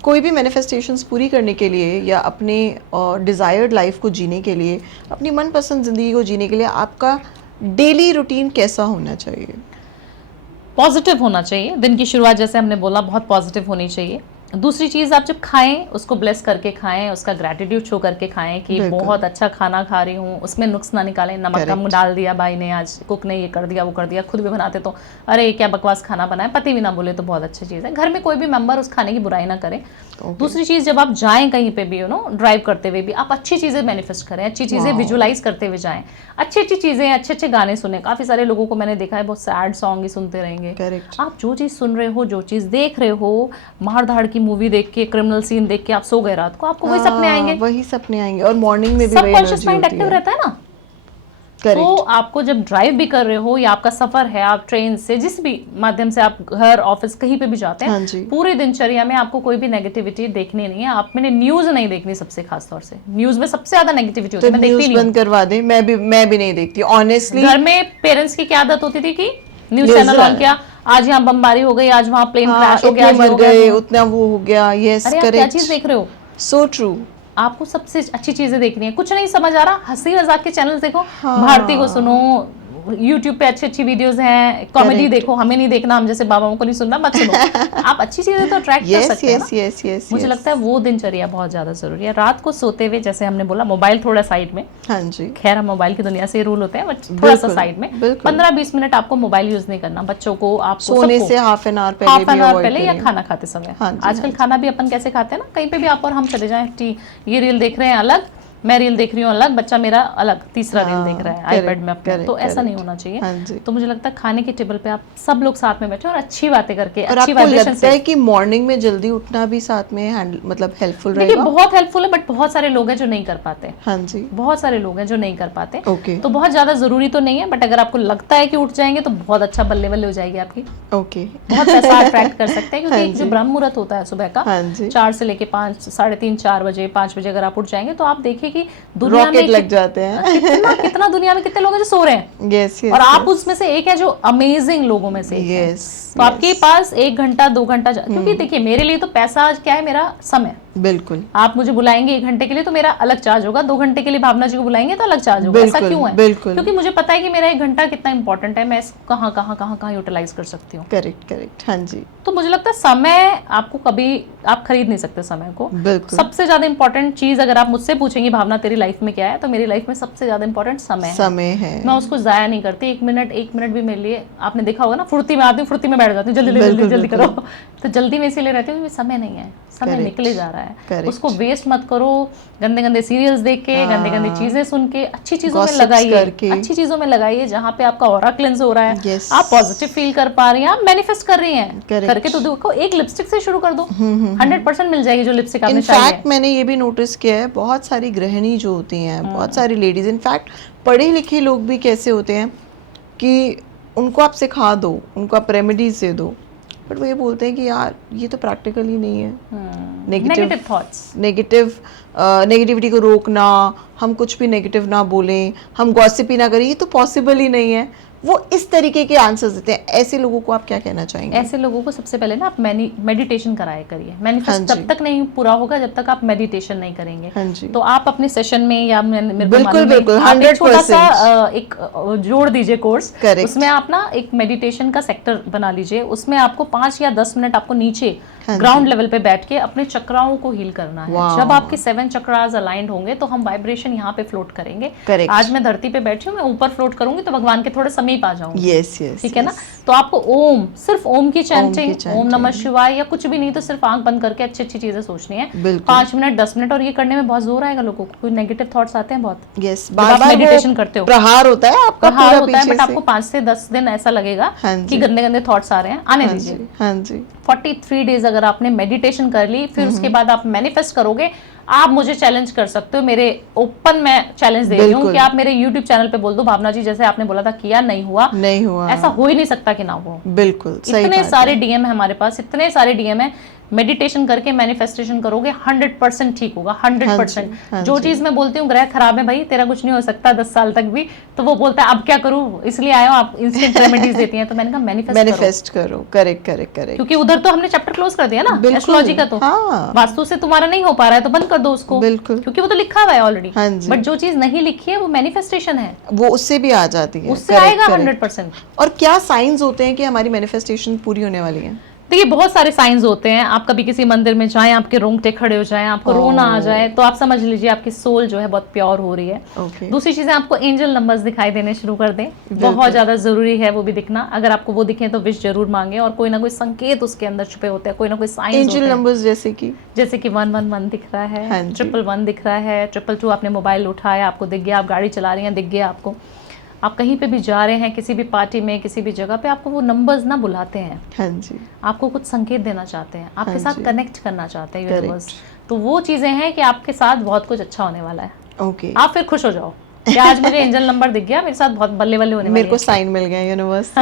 कोई भी मैनिफेस्टेशंस पूरी करने के लिए या अपने डिज़ायर्ड लाइफ को जीने के लिए, अपनी मनपसंद ज़िंदगी को जीने के लिए आपका डेली रूटीन कैसा होना चाहिए? पॉजिटिव होना चाहिए। दिन की शुरुआत जैसे हमने बोला बहुत पॉजिटिव होनी चाहिए। दूसरी चीज, आप जब खाएं उसको ब्लेस करके खाएं, उसका ग्रेटिट्यूड शो करके खाएं कि बहुत अच्छा खाना खा रही हूँ, उसमें नुक्स ना निकालें, नमक कम डाल दिया भाई ने, आज कुक ने ये कर दिया वो कर दिया, खुद भी बनाते तो अरे क्या बकवास खाना बनाए, पति भी ना बोले तो बहुत अच्छी चीज़ है। घर में कोई भी मेंबर उस खाने की बुराई ना करे। दूसरी चीज, जब आप जाएं कहीं पे भी ड्राइव करते हुए भी आप अच्छी चीजें मैनिफेस्ट करें, अच्छी चीजें विजुलाइज करते हुए जाएं, अच्छी अच्छी चीजें, अच्छे अच्छे गाने सुने। काफी सारे लोगों को मैंने देखा है बहुत सैड सॉन्ग ही सुनते रहेंगे। आप जो चीज सुन रहे हो, जो चीज देख रहे हो, मार धाड़ की मूवी देख के, क्रिमिनल सीन देख के आप सो गए रात को, आपको वही सपने आएंगे, वही सपने आएंगे, और मॉर्निंग में भी सबकॉन्शियस माइंड एक्टिव रहता है ना। तो आपको जब ड्राइव भी कर रहे हो या आपका सफर है, आप ट्रेन से जिस भी माध्यम से आप घर ऑफिस कहीं पे भी जाते हैं, पूरी दिनचर्या में आपको कोई भी नेगेटिविटी देखनी नहीं है। आप मैंने न्यूज नहीं देखनी, सबसे खास तौर से न्यूज में सबसे ज्यादा नेगेटिविटी होती है, मैं देखती नहीं। बंद करवा दे, मैं भी नहीं देखती ऑनेस्टली। घर में पेरेंट्स की क्या आदत होती थी कि न्यूज चैनल ऑन किया, आज यहाँ बमबारी हो गई, आज वहाँ प्लेन क्रैश हो गया, मर गए, उतना वो हो गया। Yes correct. क्या चीज देख रहे हो? So true. आपको सबसे अच्छी चीजें देखनी है। कुछ नहीं समझ आ रहा, हंसी मजाक के चैनल देखो, भारती को सुनो, YouTube पे अच्छी अच्छी वीडियोस हैं, कॉमेडी देखो, हमें नहीं देखना, हम जैसे बाबाओं को नहीं सुनना, मत सुनो। आप अच्छी चीजें तो अट्रैक्ट कर सकते हैं ना। मुझे लगता है वो दिनचर्या बहुत ज्यादा जरूरी है। रात को सोते हुए, जैसे हमने बोला, मोबाइल थोड़ा साइड में, हाँ जी, खैर हम मोबाइल की दुनिया से रूल होते हैं, बट थोड़ा सा साइड में, 15-20 मिनट आपको मोबाइल यूज नहीं करना। बच्चों को आपको सोने से हाफ एन आवर पहले या खाना खाते समय। आजकल खाना भी अपन कैसे खाते हैं ना, कहीं पे भी आप और हम चले जाएं, ये रील देख रहे हैं अलग, मैं रील देख रही हूँ अलग, बच्चा मेरा अलग तीसरा रील देख रहा है आईपैड में अपने। तो ऐसा नहीं होना चाहिए। तो मुझे लगता है खाने के टेबल पे आप सब लोग साथ में बैठे और अच्छी बातें करके, अच्छी वाइब्रेशन से। कि मॉर्निंग में जल्दी उठना भी साथ में मतलब हेल्पफुल रहेगा? बहुत हेल्पफुल है, बट बहुत सारे लोग हैं जो नहीं कर पाते। हाँ जी, बहुत सारे लोग हैं जो नहीं कर पाते। तो बहुत ज्यादा जरूरी तो नहीं है, बट अगर आपको लगता है कि उठ जाएंगे तो बहुत अच्छा बल्ले बल्ले हो जाएगी आपकी। बहुत पैसा अट्रैक्ट कर सकते हैं, क्योंकि जो ब्रह्म मुहूर्त होता है सुबह का 4 से लेके 5, 3:30, 4 बजे, 5 बजे अगर आप उठ जाएंगे तो आप देखिए कि दुनिया में लग जाते हैं कितना दुनिया में कितने लोग हैं जो सो रहे हैं। yes, और आप उसमें से एक है जो अमेजिंग लोगों में से एक है। तो आपके पास 1 घंटा 2 घंटा, क्योंकि देखिए मेरे लिए तो पैसा आज क्या है, मेरा समय। बिल्कुल। आप मुझे बुलाएंगे 1 घंटे के लिए तो मेरा अलग चार्ज होगा, 2 घंटे के लिए भावना जी को बुलाएंगे तो अलग चार्ज होगा। ऐसा क्यों है? क्योंकि मुझे पता है कि मेरा 1 घंटा कितना इंपॉर्टेंट है, मैं इसको कहाँ यूटिलाइज कर सकती हूँ। करेक्ट। हाँ जी। तो मुझे लगता है समय आपको कभी आप खरीद नहीं सकते समय को। सबसे ज्यादा इंपॉर्टेंट चीज अगर आप मुझसे पूछेंगी भावना तेरी लाइफ में क्या है, तो मेरी लाइफ में सबसे ज्यादा इंपॉर्टेंट समय है। मैं उसको जाया नहीं करती। 1 मिनट भी मेरे लिए, आपने देखा होगा ना, फुर्ती में आती हूँ, फुर्ती में बैठ जाती हूँ, जल्दी करो। तो जल्दी में इसीलिए रहती हूँ, समय नहीं है, समय निकले जा रहा है, उसको वेस्ट मत करो। गंदे सीरियल्स देख के, गंदी चीजें सुन के, अच्छी चीजों में लगाइए, अच्छी चीजों में लगाइए जहाँ पे आपका ऑरा क्लेंस हो रहा है, आप पॉजिटिव फील कर पा रही हैं, आप मैनिफेस्ट कर रही हैं। करके तो देखो, एक लिपस्टिक से शुरू कर दो, 100% मिल जाएगी जो लिपस्टिक आपने चाहिए। इनफैक्ट मैंने ये भी नोटिस किया है, बहुत सारी गृहिणी जो होती हैं, बहुत सारी लेडीज, इनफैक्ट पढ़े लिखे लोग भी कैसे होते हैं कि उनको आप सिखा दो, उनको आप रेमेडीज दे दो, बट वो ये बोलते हैं कि यार ये तो प्रैक्टिकल ही नहीं है। नेगेटिव थॉट्स, नेगेटिविटी को रोकना, हम कुछ भी नेगेटिव ना बोलें, हम गॉसिप ही ना करें, ये तो पॉसिबल ही नहीं है। वो इस तरीके के आंसर्स देते हैं। ऐसे लोगों को आप क्या कहना चाहेंगे? ऐसे लोगों को सबसे पहले ना आप मेडिटेशन कराया करिए। मैनिफेस्ट तब तक नहीं पूरा होगा जब तक आप मेडिटेशन नहीं करेंगे। तो आप अपने सेशन में या बिल्कुल 100% छोटा सा एक जोड़ दीजिए कोर्स, उसमें आप ना एक मेडिटेशन का सेक्टर बना लीजिए। उसमें आपको 5 या 10 मिनट आपको नीचे ग्राउंड लेवल पे बैठ के अपने चक्राओं को हील करना है। जब आपके 7 चक्रास अलाइंड होंगे तो हम वाइब्रेशन यहाँ पे फ्लोट करेंगे। आज मैं धरती पे बैठी हूँ, मैं ऊपर फ्लोट करूंगी तो भगवान के थोड़े समीप आ जाऊंगी। ठीक है ना? तो आपको ओम, सिर्फ ओम की चैंटिंग, ओम नमः शिवाय या कुछ भी नहीं, तो सिर्फ आंख बंद करके अच्छी अच्छी चीजें सोचनी है। 5 मिनट 10 मिनट, और ये करने में बहुत जोर आएगा लोगों को, कोई नेगेटिव थॉट्स आते हैं बहुत। आप मेडिटेशन करते हो, प्रहार होता है आपका, प्रहार होता है, बट आपको 5 से 10 दिन ऐसा लगेगा कि गंदे थॉट्स आ रहे हैं, आने दीजिए। 43 डेज अगर आपने मेडिटेशन कर ली, फिर उसके बाद आप मैनिफेस्ट करोगे। आप मुझे चैलेंज कर सकते हो, मेरे ओपन में चैलेंज दे रही हूँ कि आप मेरे YouTube चैनल पे बोल दो, भावना जी जैसे आपने बोला था किया, नहीं हुआ, ऐसा हो ही नहीं सकता कि ना हो। बिल्कुल इतने सारे DM है हमारे पास, इतने सारे DM है। मेडिटेशन करके मैनिफेस्टेशन करोगे, 100% ठीक होगा, 100%। जो चीज मैं बोलती हूँ ग्रह खराब है भाई, तेरा कुछ नहीं हो सकता 10 साल तक भी, तो वो बोलता है अब क्या करूँ, इसलिए आया हूँ, आप इंस्टेंट रेमेडीज देती हैं। तो मैंने कहा मैनिफेस्ट करो। करेक्ट। क्योंकि उधर तो हमने चैप्टर क्लोज कर दिया ना एस्ट्रोलॉजी का। तो वास्तु से तुम्हारा नहीं हो पा रहा है तो बंद कर दो उसको, क्योंकि वो तो लिखा हुआ है ऑलरेडी। बट जो चीज नहीं लिखी है वो मैनिफेस्टेशन है, वो उससे भी आ जाती है, उससे आएगा 100%। और क्या साइंस होते हैं कि हमारी मैनिफेस्टेशन पूरी होने वाली है? देखिए बहुत सारे साइंस होते हैं। आप कभी किसी मंदिर में जाएं, आपके रोंगटे खड़े हो जाएं, आपको रोना आ जाए, तो आप समझ लीजिए आपकी सोल जो है बहुत प्योर हो रही है। ओके। दूसरी चीजें, आपको एंजल नंबर्स दिखाई देने शुरू कर दें, बहुत ज्यादा जरूरी है वो भी दिखना। अगर आपको वो दिखे तो विश जरूर मांगे, और कोई ना कोई संकेत उसके अंदर छुपे होते हैं, कोई ना कोई साइंस होते एंजल हैं। नंबर्स जैसे कि 111 दिख रहा है, हाँ जी। 111 दिख रहा है, 222 आपने मोबाइल उठाया आपको दिख गया, आप गाड़ी चला रही हैं दिख गया आपको, आप कहीं पे भी जा रहे हैं, किसी भी पार्टी में, किसी भी जगह पे, आपको वो नंबर्स ना बुलाते हैं। हाँ जी। आपको कुछ संकेत देना चाहते हैं, आपके हाँ साथ जी। कनेक्ट करना चाहते हैं Correct. यूनिवर्स। तो वो चीज़ें हैं कि आपके साथ बहुत कुछ अच्छा होने वाला है। ओके। आप फिर खुश हो जाओ कि आज मुझे एंजल नंबर दिख गया, मेरे साथ बहुत बल्ले बल्ले होने मेरे वाली को साइन मिल गया यूनिवर्स से।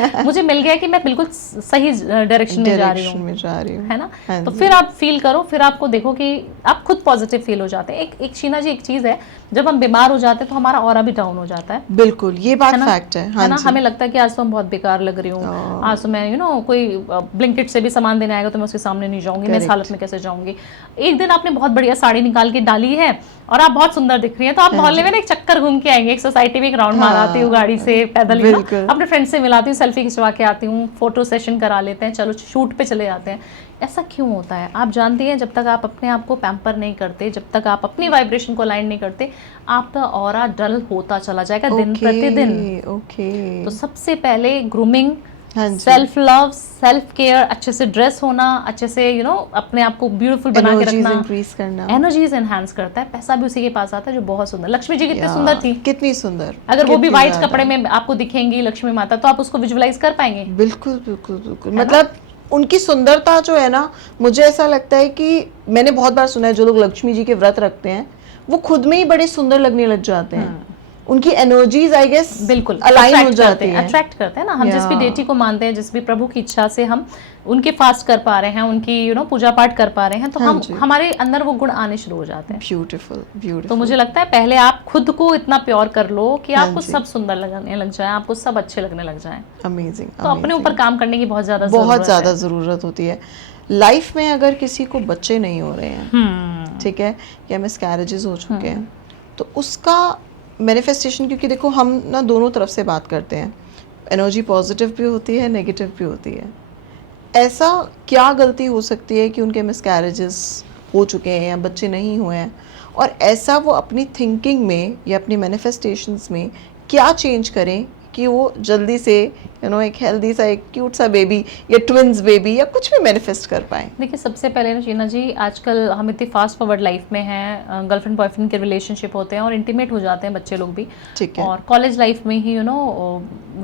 है। मुझे मिल गया कि मैं बिल्कुल सही डायरेक्शन में जा रही डायरेक्शन हूँ, में जा रही हूँ। है ना। हाँ तो जी। फिर आप फील करो, फिर आपको देखो कि आप खुद पॉजिटिव फील हो जाते हैं। एक शीना जी, एक चीज़ है, जब हम बीमार हो जाते हैं तो हमारा ऑरा भी डाउन हो जाता है। बिल्कुल, ये बात है ना? फैक्ट है। हाँ है ना, जी। हमें लगता है कि आज तो हम बहुत बेकार लग रही हूँ, आज तो मैं कोई ब्लिंकिट से भी सामान देने आएगा तो मैं उसके सामने नहीं जाऊंगी, मैं इस Correct. हालत में कैसे जाऊंगी। एक दिन आपने बहुत बढ़िया साड़ी निकाल के डाली है और आप बहुत सुंदर दिख रही हैं, तो आप मोहल्ले में ना एक चक्कर घूम के आएंगे, एक सोसाइटी में एक राउंड मार आती हूँ गाड़ी से, पैदल ही ना, बिल्कुल। अपने फ्रेंड से मिलाती हूँ, सेल्फी खिंचवा के आती हूँ, फोटो सेशन करा लेते हैं, चलो शूट पे चले जाते हैं। ऐसा क्यों होता है? आप जानती हैं, जब तक आप अपने आप को पैम्पर नहीं करते, जब तक आप अपनी वाइब्रेशन को अलाइन नहीं करते, आपका ऑरा डल होता चला जाएगा दिन प्रतिदिन। ओके। तो सबसे पहले ग्रूमिंग, हाँ जी। सेल्फ लव, सेल्फ केयर, अच्छे से ड्रेस होना, अच्छे से अपने आप को ब्यूटीफुल बना के एनर्जीज रखना, इंक्रीज करना। एनर्जीज एनहांस करता है। पैसा भी उसी के पास आता है जो बहुत सुंदर। लक्ष्मी जी कितनी सुंदर थी, कितनी सुंदर। अगर वो भी कितनी व्हाइट ज्यादा। कपड़े में आपको दिखेंगी लक्ष्मी माता, तो आप उसको विजुअलाइज कर पाएंगे। बिल्कुल बिल्कुल बिल्कुल। मतलब उनकी सुंदरता जो है ना, मुझे ऐसा लगता है कि मैंने बहुत बार सुना है, जो लोग लक्ष्मी जी के व्रत रखते हैं वो खुद में ही बड़े सुंदर लगने लग जाते हैं। उनकी एनर्जीज आई गेस बिल्कुल अलाइन हो जाती हैं, अट्रैक्ट करते हैं ना। हम जिस भी डेटी को मानते हैं, जिस भी प्रभु की इच्छा से हम उनके फास्ट कर पा रहे हैं, उनकी पूजा पाठ कर पा रहे हैं, तो हम हमारे अंदर वो गुण आने शुरू हो जाते हैं। Beautiful beautiful. तो मुझे लगता है पहले आप खुद को इतना प्योर कर लो कि आपको सब सुंदर लगने लग जाए, आपको सब अच्छे लगने लग जाए। अमेजिंग। तो अपने ऊपर काम करने की बहुत ज्यादा जरूरत होती है लाइफ में। अगर किसी को बच्चे नहीं हो रहे हैं, ठीक है, या मिसकैरेजेस हो चुके हैं, तो उसका मैनिफेस्टेशन, क्योंकि देखो हम ना दोनों तरफ से बात करते हैं, एनर्जी पॉजिटिव भी होती है, नेगेटिव भी होती है। ऐसा क्या गलती हो सकती है कि उनके मिसकैरेजेस हो चुके हैं या बच्चे नहीं हुए हैं, और ऐसा वो अपनी थिंकिंग में या अपनी मैनिफेस्टेशंस में क्या चेंज करें कि वो जल्दी से एक हेल्दी सा, एक क्यूट सा बेबी या ट्विंस बेबी या कुछ भी मैनिफेस्ट कर पाएं? देखिए, सबसे पहले ना शीना जी, आजकल हम इतनी फास्ट फॉरवर्ड लाइफ में हैं, गर्लफ्रेंड बॉयफ्रेंड के रिलेशनशिप होते हैं और इंटीमेट हो जाते हैं बच्चे लोग भी, ठीक है, और कॉलेज लाइफ में ही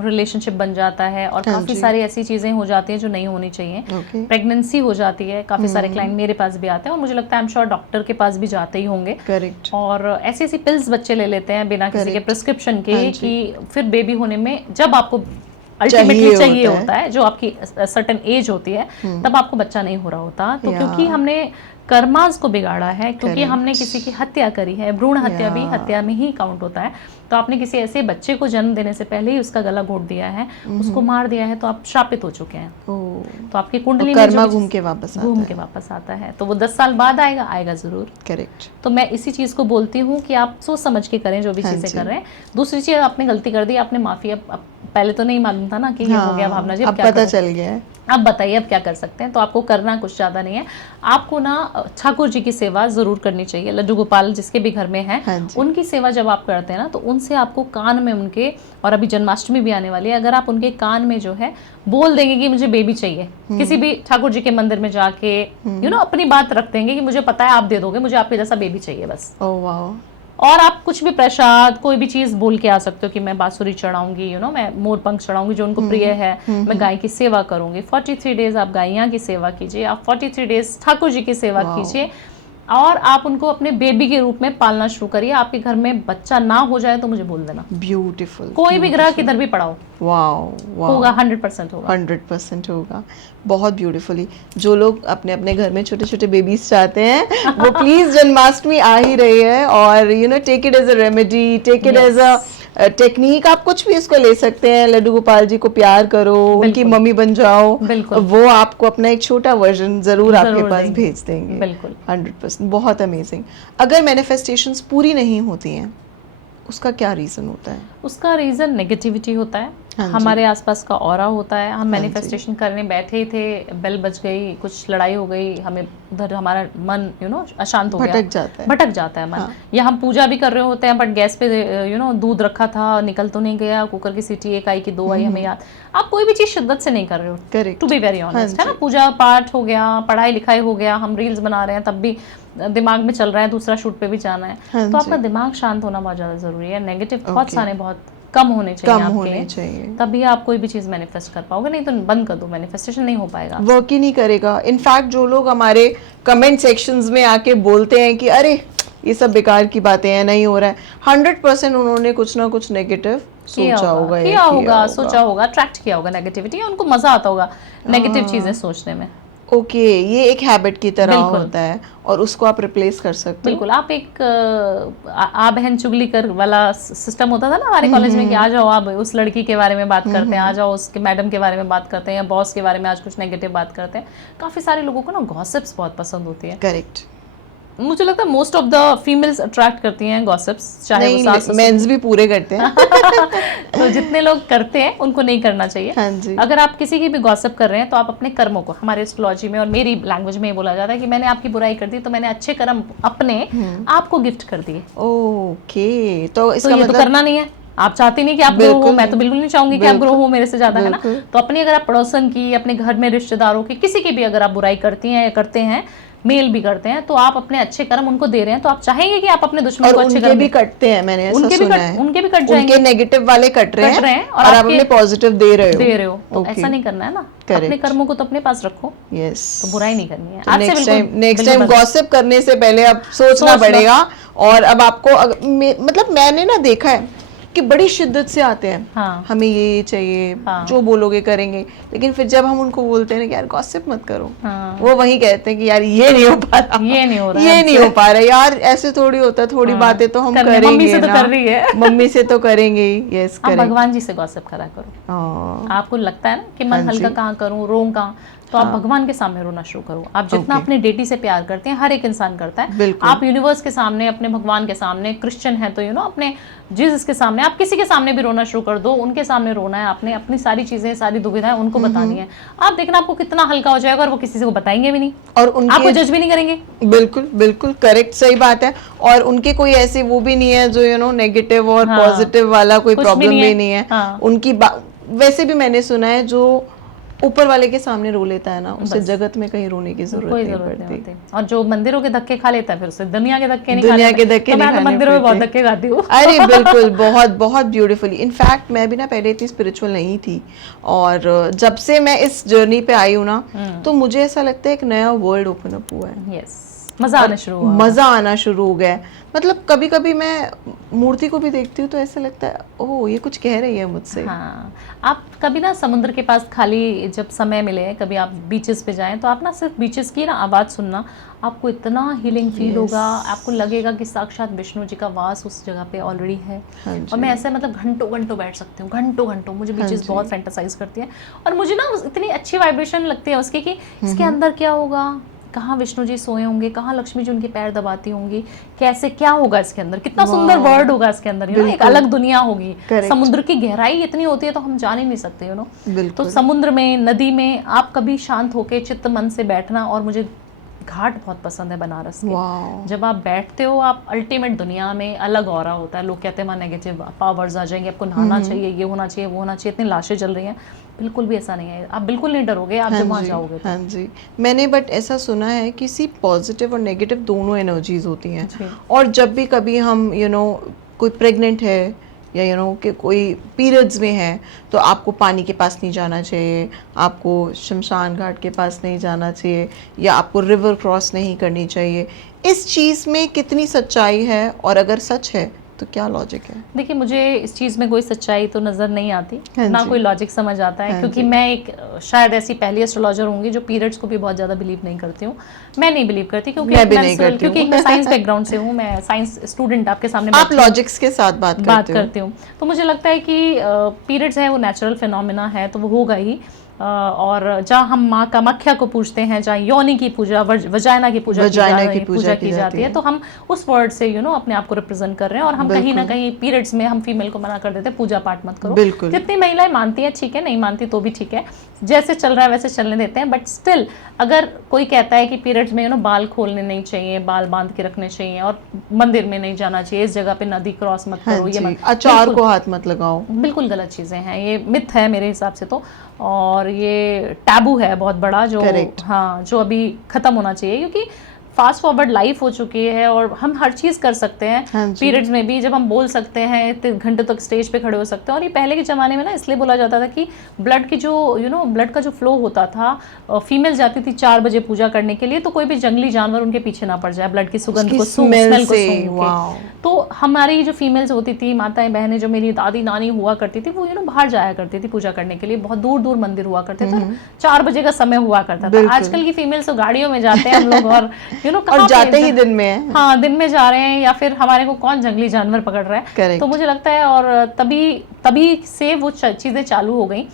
रिलेशनशिप बन जाता है, और काफ़ी सारी ऐसी चीज़ें हो जाती हैं जो नहीं होनी चाहिए। प्रेगनेंसी हो जाती है, काफ़ी सारे क्लाइंट मेरे पास भी आते हैं, और मुझे लगता है आई एम श्योर डॉक्टर के पास भी जाते ही होंगे। करेक्ट। और ऐसी ऐसी पिल्स बच्चे ले लेते हैं बिना किसी के प्रिस्क्रिप्शन के, कि फिर बेबी होने में जब आपको अल्टीमेटली चाहिए होता है, जो आपकी सर्टेन एज होती है, तब आपको बच्चा नहीं हो रहा होता। तो क्योंकि हमने कर्मास को बिगाड़ा है, क्योंकि हमने किसी की हत्या करी है, भ्रूण हत्या भी हत्या में ही काउंट होता है, तो आपने किसी ऐसे बच्चे को जन्म देने से पहले ही उसका गला घोट दिया है, उसको मार दिया है, तो आप श्रापित हो चुके हैं। तो आपकी कुंडली में जो घूम के वापस आता है, तो वो 10 साल बाद आएगा जरूर। करेक्ट। तो मैं इसी चीज को बोलती हूँ कि आप सोच समझ के करें जो भी चीजें कर रहे हैं। दूसरी चीज, आपने गलती कर दी, आपने माफी, अब पहले तो नहीं मालूम था ना कि ये हो गया भावना जी, अब क्या पता चल गया है। आप बताइए अब क्या कर सकते हैं। तो आपको करना कुछ ज़्यादा नहीं है, आपको ना ठाकुर जी की सेवा ज़रूर करनी चाहिए। लड्डू गोपाल जिसके भी घर में है, उनकी सेवा जब आप करते हैं ना, तो उनसे आपको कान में उनके, और अभी जन्माष्टमी भी आने वाली है, अगर आप उनके कान में जो है बोल देंगे कि मुझे बेबी चाहिए, किसी भी ठाकुर जी के मंदिर में जाके अपनी बात रख देंगे कि मुझे पता है आप दे दोगे, मुझे आपके जैसा बेबी चाहिए बस। Oh wow. और आप कुछ भी प्रसाद, कोई भी चीज बोल के आ सकते हो कि मैं बांसुरी चढ़ाऊंगी, मैं मोर पंख चढ़ाऊंगी जो उनको प्रिय है, मैं गाय की सेवा करूंगी। 43 डेज आप गायियाँ की सेवा कीजिए, आप 43 डेज ठाकुर जी की सेवा कीजिए, और आप उनको अपने बेबी के रूप में पालना शुरू करिए। आपके घर में बच्चा ना हो जाए तो मुझे बोल देना। ब्यूटीफुल। कोई भी ग्रह किधर भी पड़ाओ, होगा, 100% होगा, 100% होगा। बहुत ब्यूटीफुली। जो लोग अपने अपने घर में छोटे छोटे बेबीज चाहते हैं, वो प्लीज, जन्माष्टमी आ ही रही है, और take it as a remedy, take it as a technique. आप कुछ भी इसको ले सकते हैं। लड्डू गोपाल जी को प्यार करो, उनकी मम्मी बन जाओ, वो आपको अपना एक छोटा वर्जन जरूर आपके पास भेज देंगे। बिल्कुल 100%। बहुत अमेजिंग। अगर मैनिफेस्टेशंस पूरी नहीं होती हैं, उसका क्या रीजन होता है? उसका रीजन नेगेटिविटी होता है, हाँ जी। हमारे आसपास का ऑरा होता है, हम हाँ जी। मैनिफेस्टेशन करने बैठे ही थे, बेल बज गई, कुछ लड़ाई हो गई, हमें उधर हमारा मन अशांत हो गया, भटक जाता है। भटक जाता है मन। हाँ। या हम पूजा भी कर रहे होते हैं, बट गैस पे दूध रखा था, निकल तो नहीं गया, कुकर की सीटी 1 आई कि 2 आई, हमें याद। आप कोई भी चीज़ शिद्दत से नहीं कर रहे हो, करेक्ट। टू बी वेरी हाँ ऑनेस्ट, है ना। जी। पूजा पाठ हो गया, पढ़ाई लिखाई हो गया, हम रील्स बना रहे हैं, तब भी दिमाग में चल रहा है दूसरा शूट पे भी जाना है। हाँ तो आपका जी। दिमाग शांत होना बहुत ज़्यादा ज़रूरी है। Negative thoughts okay. आने बहुत कम होने चाहिए कम आपके, होने चाहिए। तभी आप कोई भी चीज़ मैनिफेस्ट कर पाओगे, नहीं तो बंद कर दो, मैनिफेस्टेशन नहीं हो पाएगा। वर्क ही नहीं करेगा। इनफैक्ट जो लोग हमारे कमेंट सेक्शंस में आके बोलते हैं कि अरे ये सब बेकार की बातें हैं, नहीं हो रहा है, 100% उन्होंने कुछ ना कुछ नेगेटिव सोचा होगा या किया होगा, सोचा होगा, अट्रैक्ट किया होगा नेगेटिविटी, उनको मजा आता होगा नेगेटिव चीजें सोचने में। ओके, ये एक हैबिट की तरह बिल्कुल। होता है और उसको आप रिप्लेस कर सकते हो। बिल्कुल। आप एक आ बहन चुगली कर वाला सिस्टम होता था ना हमारे कॉलेज में, कि आ जाओ आप उस लड़की के बारे में बात करते हैं, आ जाओ उसके मैडम के बारे में बात करते हैं, या बॉस के बारे में आज कुछ नेगेटिव बात करते हैं। काफी सारे लोगों को ना गॉसिप्स बहुत पसंद होती है। करेक्ट। मुझे लगता है most of the females attract करती हैं गॉसिप्स, चाहे वो सास नहीं, मेंस भी पूरे करते हैं। तो जितने लोग करते हैं उनको नहीं करना चाहिए। हाँ जी। अगर आप किसी की भी गॉसिप कर रहे हैं तो आप अपने कर्मों को, हमारे एस्ट्रोलॉजी में और मेरी लैंग्वेज में ये बोला जाता है कि मैंने आपकी बुराई कर दी तो मैंने अच्छे कर्म अपने आपको गिफ्ट कर दिए। ओके, तो इसका तो ये मतलब तो करना नहीं है। आप चाहती नहीं कि आप ग्रो हो, मैं तो बिल्कुल नहीं चाहूंगी कि आप ग्रो हो मेरे से ज्यादा, है ना। तो अपनी, अगर आप पड़ोसन की, अपने घर में रिश्तेदारों की, किसी की भी अगर आप बुराई करती हैं या करते हैं, मेल भी करते हैं, तो आप अपने अच्छे कर्म उनको दे रहे हैं, तो आप चाहेंगे कि आप अपने दुश्मन को अच्छे कर्म भी कटते हैं, मैंने ऐसा सुना है। उनके भी कट जाएंगे, उनके नेगेटिव वाले कट रहे हैं और आप अपने पॉजिटिव दे रहे हो। तो ऐसा नहीं करना है ना। अपने कर्मों को तो अपने पास रखो। यस। तो बुराई नहीं करनी है। तो नेक्स्ट टाइम गॉसिप करने से पहले अब सोचना पड़ेगा। और अब आपको मतलब मैंने ना देखा है कि बड़ी शिद्दत से आते हैं। हाँ। हमें ये चाहिए, जो बोलोगे करेंगे, लेकिन फिर जब हम उनको बोलते हैं ना कि यार गॉसिप मत करो, वो वही कहते हैं कि यार ये नहीं हो पा रहा, ये नहीं हो रहा, ये नहीं हो पा रहा यार, ऐसे थोड़ी होता, थोड़ी बातें तो हम करेंगे, मम्मी से तो कर रही है, मम्मी से तो करेंगे ही। Yes, correct. भगवान जी से गॉसिप करा करो। आपको लगता है ना कि मन हल्का कहाँ करूँ, रोऊं कहाँ, तो आप भगवान के सामने रोना शुरू करो। आप जितना अपने डेटी से प्यार करते हैं, हर एक इंसान करता है, आप यूनिवर्स के सामने, अपने भगवान के सामने, क्रिश्चियन है तो अपने जीसस के सामने, आप किसी के सामने भी रोना शुरू कर दो, उनके सामने रोना है आपने, अपनी सारी चीजें, सारी दुविधाएं उनको बतानी है। आप देखना आपको कितना हल्का हो जाएगा, और वो किसी को बताएंगे भी नहीं, और आपको जज भी नहीं करेंगे। बिल्कुल बिल्कुल करेक्ट, सही बात है। और उनके कोई ऐसे वो भी नहीं है जो नेगेटिव और पॉजिटिव वाला कोई प्रॉब्लम भी नहीं है। उनकी वैसे भी मैंने सुना है जो ऊपर वाले के सामने रो लेता है ना, उसे जगत में कहीं रोने की जरूरत नहीं पड़ती। और जो मंदिरों के धक्के खा लेता है, फिर उसे दुनिया के धक्के नहीं दुनिया के धक्के नहीं खाने मंदिरों में बहुत धक्के खाती हूँ। अरे बिल्कुल, बहुत बहुत ब्यूटीफुली। इनफैक्ट मैं भी ना पहले इतनी स्पिरिचुअल नहीं थी, और जब से मैं इस जर्नी पे आई हूँ ना, तो मुझे ऐसा लगता है एक नया वर्ल्ड ओपन अप हुआ है। यस, मजा आना शुरू हो गया। मतलब कभी कभी मैं मूर्ति को भी देखती हूँ तो ऐसा लगता है ओह ये कुछ कह रही है मुझसे। हाँ, आप कभी ना समुद्र के पास खाली जब समय मिले, कभी आप बीचेस पे जाएं, तो आप ना सिर्फ बीचेस की ना आवाज़ सुनना, आपको इतना हीलिंग फील होगा, आपको लगेगा कि साक्षात विष्णु जी का वास उस जगह पे ऑलरेडी है। और मैं ऐसे मतलब घंटों घंटों बैठ सकती हूँ, घंटों घंटों। मुझे बीचेस बहुत फैंटासाइज करती है, और मुझे ना इतनी अच्छी वाइब्रेशन लगती है उसकी कि इसके अंदर क्या होगा, कहाँ विष्णु जी सोए होंगे, कहाँ लक्ष्मी जी उनके पैर दबाती होंगी, कैसे क्या होगा इसके अंदर, कितना सुंदर वर्ल्ड होगा इसके अंदर, एक अलग दुनिया होगी। समुद्र की गहराई इतनी होती है तो हम जान ही नहीं सकते। तो समुद्र में, नदी में आप कभी शांत होके चित्त मन से बैठना। और मुझे घाट बहुत पसंद है बनारस के। जब आप बैठते हो, आप अल्टीमेट दुनिया में अलग ऑरा होता है। लोग कहते हैं वहाँ नेगेटिव पावर्स आ जाएंगे, आपको नहाना चाहिए, ये होना चाहिए, वो होना चाहिए, इतनी लाशें जल रही हैं। बिल्कुल भी ऐसा नहीं है, आप बिल्कुल नहीं डरोगे आप जब वहाँ जाओगे तो। हाँ जी, मैंने बट ऐसा सुना है कि सी पॉजिटिव और नेगेटिव दोनों एनर्जीज होती हैं, और जब भी कभी हम कोई प्रेग्नेंट है या कि कोई पीरियड्स में है, तो आपको पानी के पास नहीं जाना चाहिए, आपको शमशान घाट के पास नहीं जाना चाहिए, या आपको रिवर क्रॉस नहीं करनी चाहिए। इस चीज़ में कितनी सच्चाई है, और अगर सच है तो क्या लॉजिक है? देखिए, मुझे इस चीज़ में कोई सच्चाई तो नज़र नहीं आती, ना कोई लॉजिक समझ आता है, क्योंकि मैं एक शायद ऐसी पहली एस्ट्रोलॉजर होंगी जो पीरियड्स को भी बहुत ज़्यादा बिलीव नहीं करती हूँ। मैं नहीं बिलीव करती, क्योंकि मैं साइंस बैकग्राउंड से हूँ, मैं साइंस स्टूडेंट आपके सामने आप लॉजिक्स के साथ बात करती हूँ। तो मुझे लगता है कि पीरियड्स है वो नेचुरल फिनोमिना है, तो वो होगा ही। और जहाँ हम माँ कामाख्या को पूजते हैं, जहाँ योनि की पूजा, वजाइना की पूजा की जाती है, तो हम उस वर्ड से अपने आप को रिप्रेजेंट कर रहे हैं। और हम कहीं ना कहीं पीरियड्स में हम फीमेल को मना कर देते हैं, पूजा पाठ मत करो। जितनी महिलाएं मानती हैं ठीक है, नहीं मानती तो भी ठीक है, जैसे चल रहा है वैसे चलने देते हैं। बट स्टिल अगर कोई कहता है कि पीरियड्स में बाल खोलने नहीं चाहिए, बाल बांध के रखने चाहिए, और मंदिर में नहीं जाना चाहिए, इस जगह पे नदी क्रॉस मत करो, ये मत, अचार को हाथ मत लगाओ, बिल्कुल गलत चीजें हैं, ये मिथ है मेरे हिसाब से तो। और ये टैबू है बहुत बड़ा, जो हाँ जो अभी खत्म होना चाहिए, क्योंकि फास्ट फॉरवर्ड लाइफ हो चुकी है और हम हर चीज कर सकते हैं। पीरियड्स में भी जब हम बोल सकते हैं, इतने घंटे तक स्टेज पे खड़े हो सकते हैं। और ये पहले के जमाने में ना इसलिए बोला जाता था कि ब्लड की जो ब्लड का जो फ्लो होता था, फीमेल जाती थी 4 बजे पूजा करने के लिए, तो कोई भी जंगली जानवर उनके पीछे ना पड़ जाए ब्लड की सुगंध को, स्मेल को। तो हमारी जो फीमेल्स होती थी, माताएं बहनें, जो मेरी दादी नानी हुआ करती थी, वो बाहर जाया करती थी पूजा करने के लिए, बहुत दूर दूर मंदिर हुआ करते थे, 4 बजे का समय हुआ करता था। आजकल की फीमेल्स तो गाड़ियों में जाते हैं हम लोग, और जाते ही दिन में है, हाँ दिन में जा रहे हैं, या फिर हमारे को कौन जंगली जानवर पकड़ रहा है। तो मुझे लगता है, और तभी से वो चीजें चालू हो गई,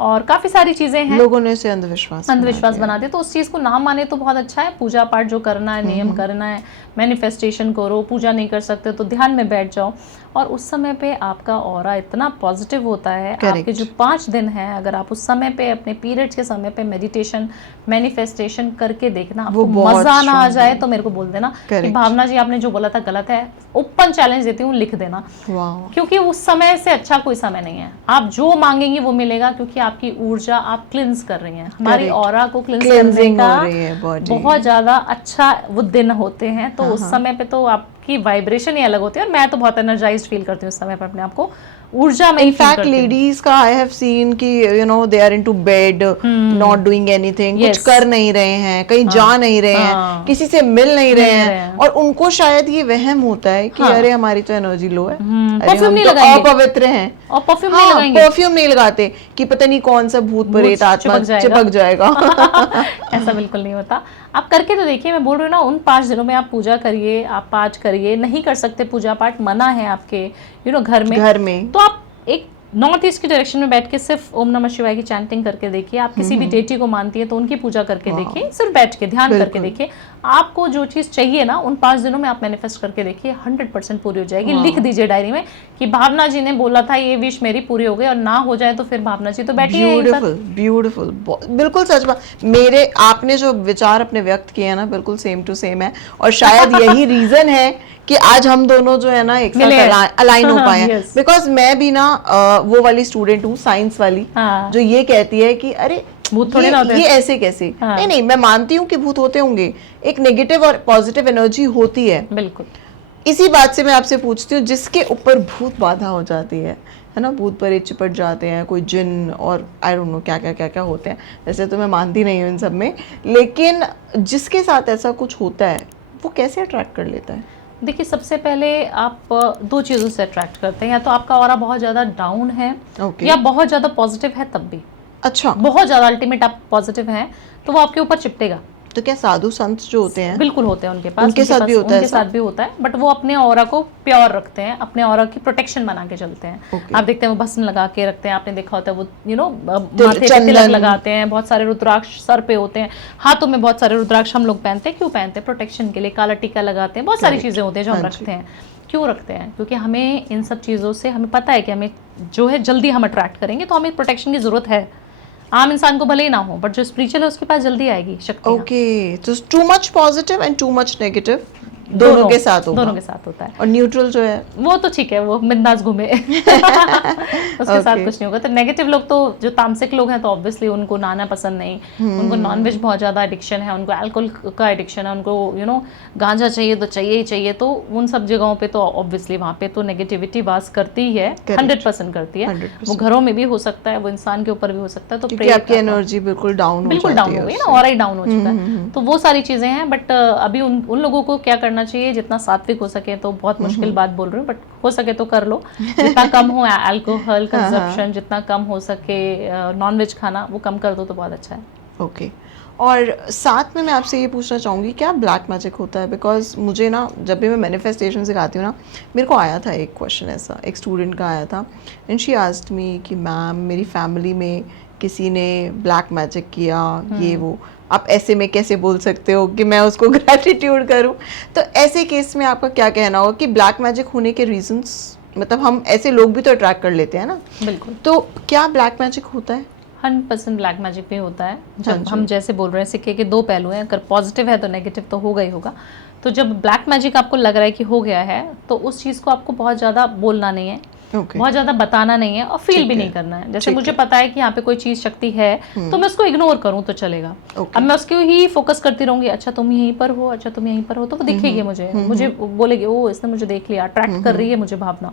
और काफी सारी चीजें हैं, लोगों ने इसे अंधविश्वास बना दिया। तो उस चीज को ना माने तो बहुत अच्छा है। पूजा पाठ जो करना है, नियम करना है, मैनिफेस्टेशन करो। पूजा नहीं कर सकते तो ध्यान में बैठ जाओ, और उस समय पे आपका ऑरा इतना पॉजिटिव होता है। आपके जो 5 दिन हैं, अगर आप उस समय पे अपने पीरियड्स के समय पे मेडिटेशन, मैनिफेस्टेशन करके देखना, आपको मजा ना आ जाए तो मेरे को बोल देना कि भावना जी आपने जो बोला था गलत है। ओपन चैलेंज देती हूँ, लिख देना, क्योंकि उस समय से अच्छा कोई समय नहीं है। आप जो मांगेंगे वो मिलेगा, क्योंकि आपकी ऊर्जा आप क्लिंस कर रही हैं। हमारी ऑरा को क्लिंस करने का बहुत ज्यादा अच्छा वो दिन होते हैं। तो उस समय पे तो आपकी वाइब्रेशन ही अलग होती है, और मैं तो बहुत एनर्जाइज्ड फील करती हूँ उस समय पर अपने आप को ऊर्जा में। इनफैक्ट लेडीज का आई हैव सीन कि they are into bed, not doing anything, कुछ कर नहीं रहे हैं, कहीं जा नहीं रहे हैं, किसी से मिल नहीं रहे हैं, और उनको शायद ये वहम होता है कि अरे हमारी तो एनर्जी लो है, अरे हम तो अपवित्र हैं, और परफ्यूम नहीं लगाते कि पता नहीं कौन सा भूत प्रेत आत्मा चिपक जाएगा। ऐसा बिल्कुल नहीं होता। आप करके तो देखिए, मैं बोल रही हूँ ना, उन 5 दिनों में आप पूजा करिए, आप पाठ करिए। नहीं कर सकते पूजा पाठ, मना है आपके घर में, तो आप एक नॉर्थ ईस्ट की डायरेक्शन में बैठ के सिर्फ ओम नमः शिवाय की चैंटिंग करके देखिए। आप किसी भी डेटी को मानती है तो उनकी पूजा करके देखिए, सिर्फ बैठ के ध्यान करके देखिए। आपको जो चीज चाहिए ना, उन 5 दिनों में आप मैनिफेस्ट करके देखिए, 100% पूरी हो जाएगी। लिख दीजिए डायरी में कि भावना जी ने बोला था ये विश मेरी पूरी हो गई, और ना हो जाए तो फिर भावना जी तो बैठिए। ब्यूटीफुल, बिल्कुल सच बात। मेरे आपने जो विचार अपने व्यक्त किए हैं ना, बिल्कुल सेम टू सेम है, और शायद यही रीजन है कि आज हम दोनों जो है ना एक साथ अलाइन हो पाए हैं। बिकॉज मैं भी ना वो वाली स्टूडेंट हूँ, साइंस वाली, जो ये कहती है कि अरे भूत थोड़ी ना होते, ये ऐसे कैसे। नहीं, मैं मानती हूँ कि भूत होते होंगे, एक नेगेटिव और पॉजिटिव एनर्जी होती है। बिल्कुल। इसी बात से मैं आपसे पूछती हूँ, जिसके ऊपर भूत बाधा हो जाती है ना, भूत प्रेत चिपट जाते हैं, कोई जिन और आई डोंट नो क्या क्या होते हैं, वैसे तो मैं मानती नहीं हूँ इन सब में, लेकिन जिसके साथ ऐसा कुछ होता है वो कैसे अट्रैक्ट कर लेता है? देखिए, सबसे पहले आप 2 चीज़ों से अट्रैक्ट करते हैं, या तो आपका ऑरा बहुत ज़्यादा डाउन है, या बहुत ज़्यादा पॉजिटिव है तब भी। अच्छा, बहुत ज़्यादा अल्टीमेट आप पॉजिटिव हैं तो वो आपके ऊपर चिपटेगा। तो क्या साधु संत जो होते हैं, बिल्कुल होते हैं उनके पास, उनके साथ भी होता है, बट वो अपने ऑरा को प्योर रखते हैं, अपने ऑरा की प्रोटेक्शन बना के चलते हैं। आप देखते हैं वो भस्म लगा के रखते हैं, आपने देखा होता है वो माथे पे तिलक लगाते हैं, बहुत सारे रुद्राक्ष सर पे होते हैं, हाथों में बहुत सारे रुद्राक्ष हम लोग पहनते हैं। क्यों पहनते हैं? प्रोटेक्शन के लिए। काला टीका लगाते हैं, बहुत सारी चीजें होती हैं जो हम रखते हैं। क्यों रखते हैं? क्योंकि हमें इन सब चीज़ों से हमें पता है कि हमें जो है जल्दी हम अट्रैक्ट करेंगे, तो हमें प्रोटेक्शन की जरूरत है। आम इंसान को भले ही ना हो, बट जो स्पिरिचुअल है उसके पास जल्दी आएगी शक्ति। ओके, तो too much positive and too much negative दोनों के साथ होता है। और न्यूट्रल जो है वो तो ठीक है, वो बिंदास घूमे उसके साथ कुछ नहीं होगा। तो नेगेटिव लोग, तो जो तामसिक लोग हैं, तो ऑब्वियसली उनको नाना पसंद नहीं, उनको नॉनवेज बहुत ज्यादा एडिक्शन है, उनको अल्कोहल का एडिक्शन है, उनको गांजा चाहिए तो चाहिए ही चाहिए। तो उन सब जगहों पे तो ऑब्वियसली वहाँ पे तो नेगेटिविटी वास करती ही है, 100% करती है। वो घरों में भी हो सकता है, वो इंसान के ऊपर भी हो सकता है। तो आपकी एनर्जी बिल्कुल डाउन हो गई ना, और ही डाउन हो चुका है। तो वो सारी चीजें हैं। बट अभी उन लोगों को क्या करना चाहिए, जितना सात्विक हो सके, तो बहुत मुश्किल बात बोल रही हूँ, बट हो सके तो कर लो। जितना कम हो अल्कोहल कंजप्शन, जितना कम हो सके नॉनवेज खाना, वो कम कर दो तो बहुत अच्छा है। ओके और साथ में मैं आपसे ये पूछना चाहूँगी क्या ब्लैक मैजिक होता है? बिकॉज मुझे ना जब भी मैं मैनिफेस्टेशन सिखाती हूँ ना, मेरे को आया था एक क्वेश्चन ऐसा, एक स्टूडेंट का आया था एंड शी आस्क्ड मी कि मैम मेरी फैमिली में किसी ने ब्लैक मैजिक किया, ये वो, आप ऐसे में कैसे बोल सकते हो कि मैं उसको ग्रैटिट्यूड करूँ? तो ऐसे केस में आपका क्या कहना होगा कि ब्लैक मैजिक होने के रीजंस, मतलब हम ऐसे लोग भी तो अट्रैक्ट कर लेते हैं ना, बिल्कुल। तो क्या ब्लैक मैजिक होता है? 100% ब्लैक मैजिक भी होता है। हाँ जब जी। हम जैसे बोल रहे हैं सिक्के के दो पहलू हैं, अगर पॉजिटिव है तो नेगेटिव तो होगा ही होगा। तो जब ब्लैक मैजिक आपको लग रहा है कि हो गया है, तो उस चीज़ को आपको बहुत ज़्यादा बोलना नहीं है, ओके बहुत ज़्यादा बताना नहीं है और फील ठीक भी है। नहीं करना है। जैसे ठीक मुझे है। पता है कि यहाँ पे कोई चीज़ शक्ति है, तो मैं उसको इग्नोर करूँ तो चलेगा। ओके अब मैं उसके ही फोकस करती रहूँगी, अच्छा तुम यहीं पर हो, अच्छा तुम यहीं पर हो, तो वो दिखेगी मुझे बोलेगी ओ इसने मुझे देख लिया, अट्रैक्ट कर रही है मुझे भावना।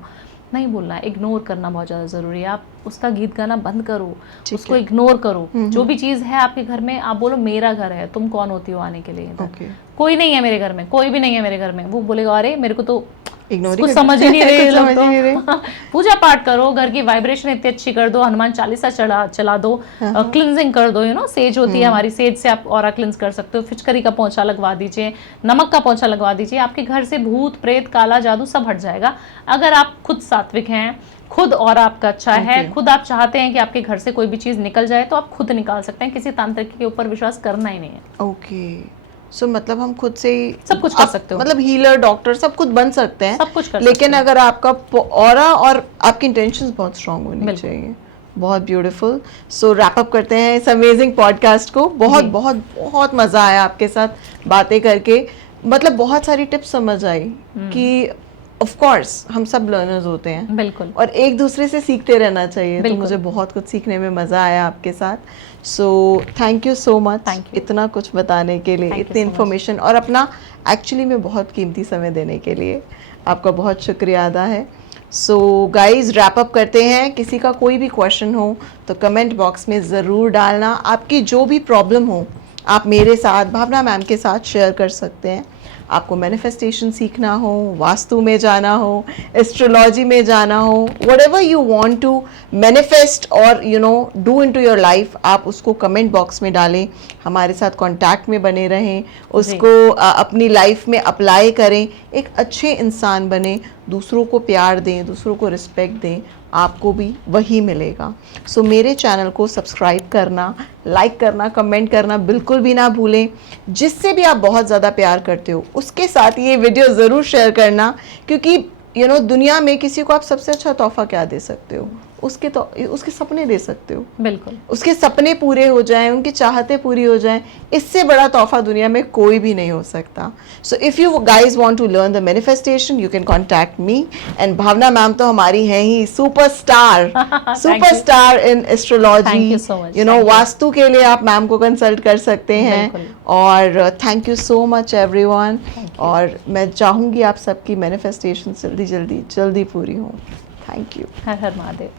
नहीं बोलना है, इग्नोर करना बहुत ज़्यादा ज़रूरी है। आप उसका गीत गाना बंद करो, ठीक उसको है। इग्नोर करो। जो भी चीज़ है आपके घर में, आप बोलो मेरा घर है, तुम कौन होती हो आने के लिए इधर? ओके कोई नहीं है मेरे घर में, कोई भी नहीं है मेरे घर में। वो बोलेगा अरे मेरे को तो इग्नोर कुछ समझ ही नहीं रहे ये लोग समझ ही नहीं रहे। तो। पूजा पाठ करो, घर की वाइब्रेशन इतनी अच्छी कर दो, हनुमान चालीसा चला दो, क्लिनजिंग कर दो, सेज होती है हमारी, सेज से आप ऑरा क्लिंस कर सकते हो। फिचकरी का पोंछा लगवा दीजिए, नमक का पोंछा लगवा दीजिए, आपके घर से भूत प्रेत काला जादू सब हट जाएगा। अगर आप खुद सात्विक हैं, खुद और आपका अच्छा है, खुद आप चाहते हैं कि आपके घर से कोई भी चीज निकल जाए, तो आप खुद निकाल सकते हैं। किसी तांत्रिक के ऊपर विश्वास करना ही नहीं है। ओके सो मतलब हम खुद से ही सब कुछ कर सकते हो, मतलब हीलर डॉक्टर सब कुछ बन सकते हैं, सब कुछ कर लेकिन सकते अगर आपका ऑरा और आपकी इंटेंशंस बहुत स्ट्रांग होनी चाहिए। बहुत ब्यूटीफुल। सो रैप अप करते हैं इस अमेजिंग पॉडकास्ट को। बहुत बहुत बहुत मज़ा आया आपके साथ बातें करके, मतलब बहुत सारी टिप्स समझ आई कि ऑफ कोर्स हम सब लर्नर्स होते हैं, बिल्कुल, और एक दूसरे से सीखते रहना चाहिए। तो मुझे बहुत कुछ सीखने में मज़ा आया आपके साथ। So thank you so much इतना कुछ बताने के लिए, इतनी इन्फॉर्मेशन और अपना एक्चुअली में बहुत कीमती समय देने के लिए आपका बहुत शुक्रिया अदा है। सो गाइज रैप अप करते हैं। किसी का कोई भी क्वेश्चन हो तो कमेंट बॉक्स में ज़रूर डालना। आपकी जो भी प्रॉब्लम हो आप मेरे साथ, भावना मैम के साथ शेयर कर सकते हैं। आपको मैनिफेस्टेशन सीखना हो, वास्तु में जाना हो, एस्ट्रोलॉजी में जाना हो, whatever you want to manifest और डू इनटू योर लाइफ, आप उसको कमेंट बॉक्स में डालें। हमारे साथ कांटेक्ट में बने रहें, उसको अपनी लाइफ में अप्लाई करें, एक अच्छे इंसान बने, दूसरों को प्यार दें, दूसरों को रिस्पेक्ट दें, आपको भी वही मिलेगा। सो मेरे चैनल को सब्सक्राइब करना, लाइक करना, कमेंट करना बिल्कुल भी ना भूलें। जिससे भी आप बहुत ज़्यादा प्यार करते हो उसके साथ ये वीडियो ज़रूर शेयर करना, क्योंकि दुनिया में किसी को आप सबसे अच्छा तोहफा क्या दे सकते हो? उसके सपने दे सकते हो। बिल्कुल, उसके सपने पूरे हो जाएं, उनकी चाहतें पूरी हो जाएं, इससे बड़ा तोहफा दुनिया में कोई भी नहीं हो सकता। So if you guys want to learn the manifestation you can contact me and Bhavna ma'am तो हमारी हैं ही superstar superstar in astrology. Vastu के लिए आप मैम को कंसल्ट कर सकते हैं। और thank you so much everyone. और मैं चाहूँगी आप सबकी मैनिफेस्टेशन जल्दी जल्दी जल्दी पूरी हो। Thank you. Her her Mahadev.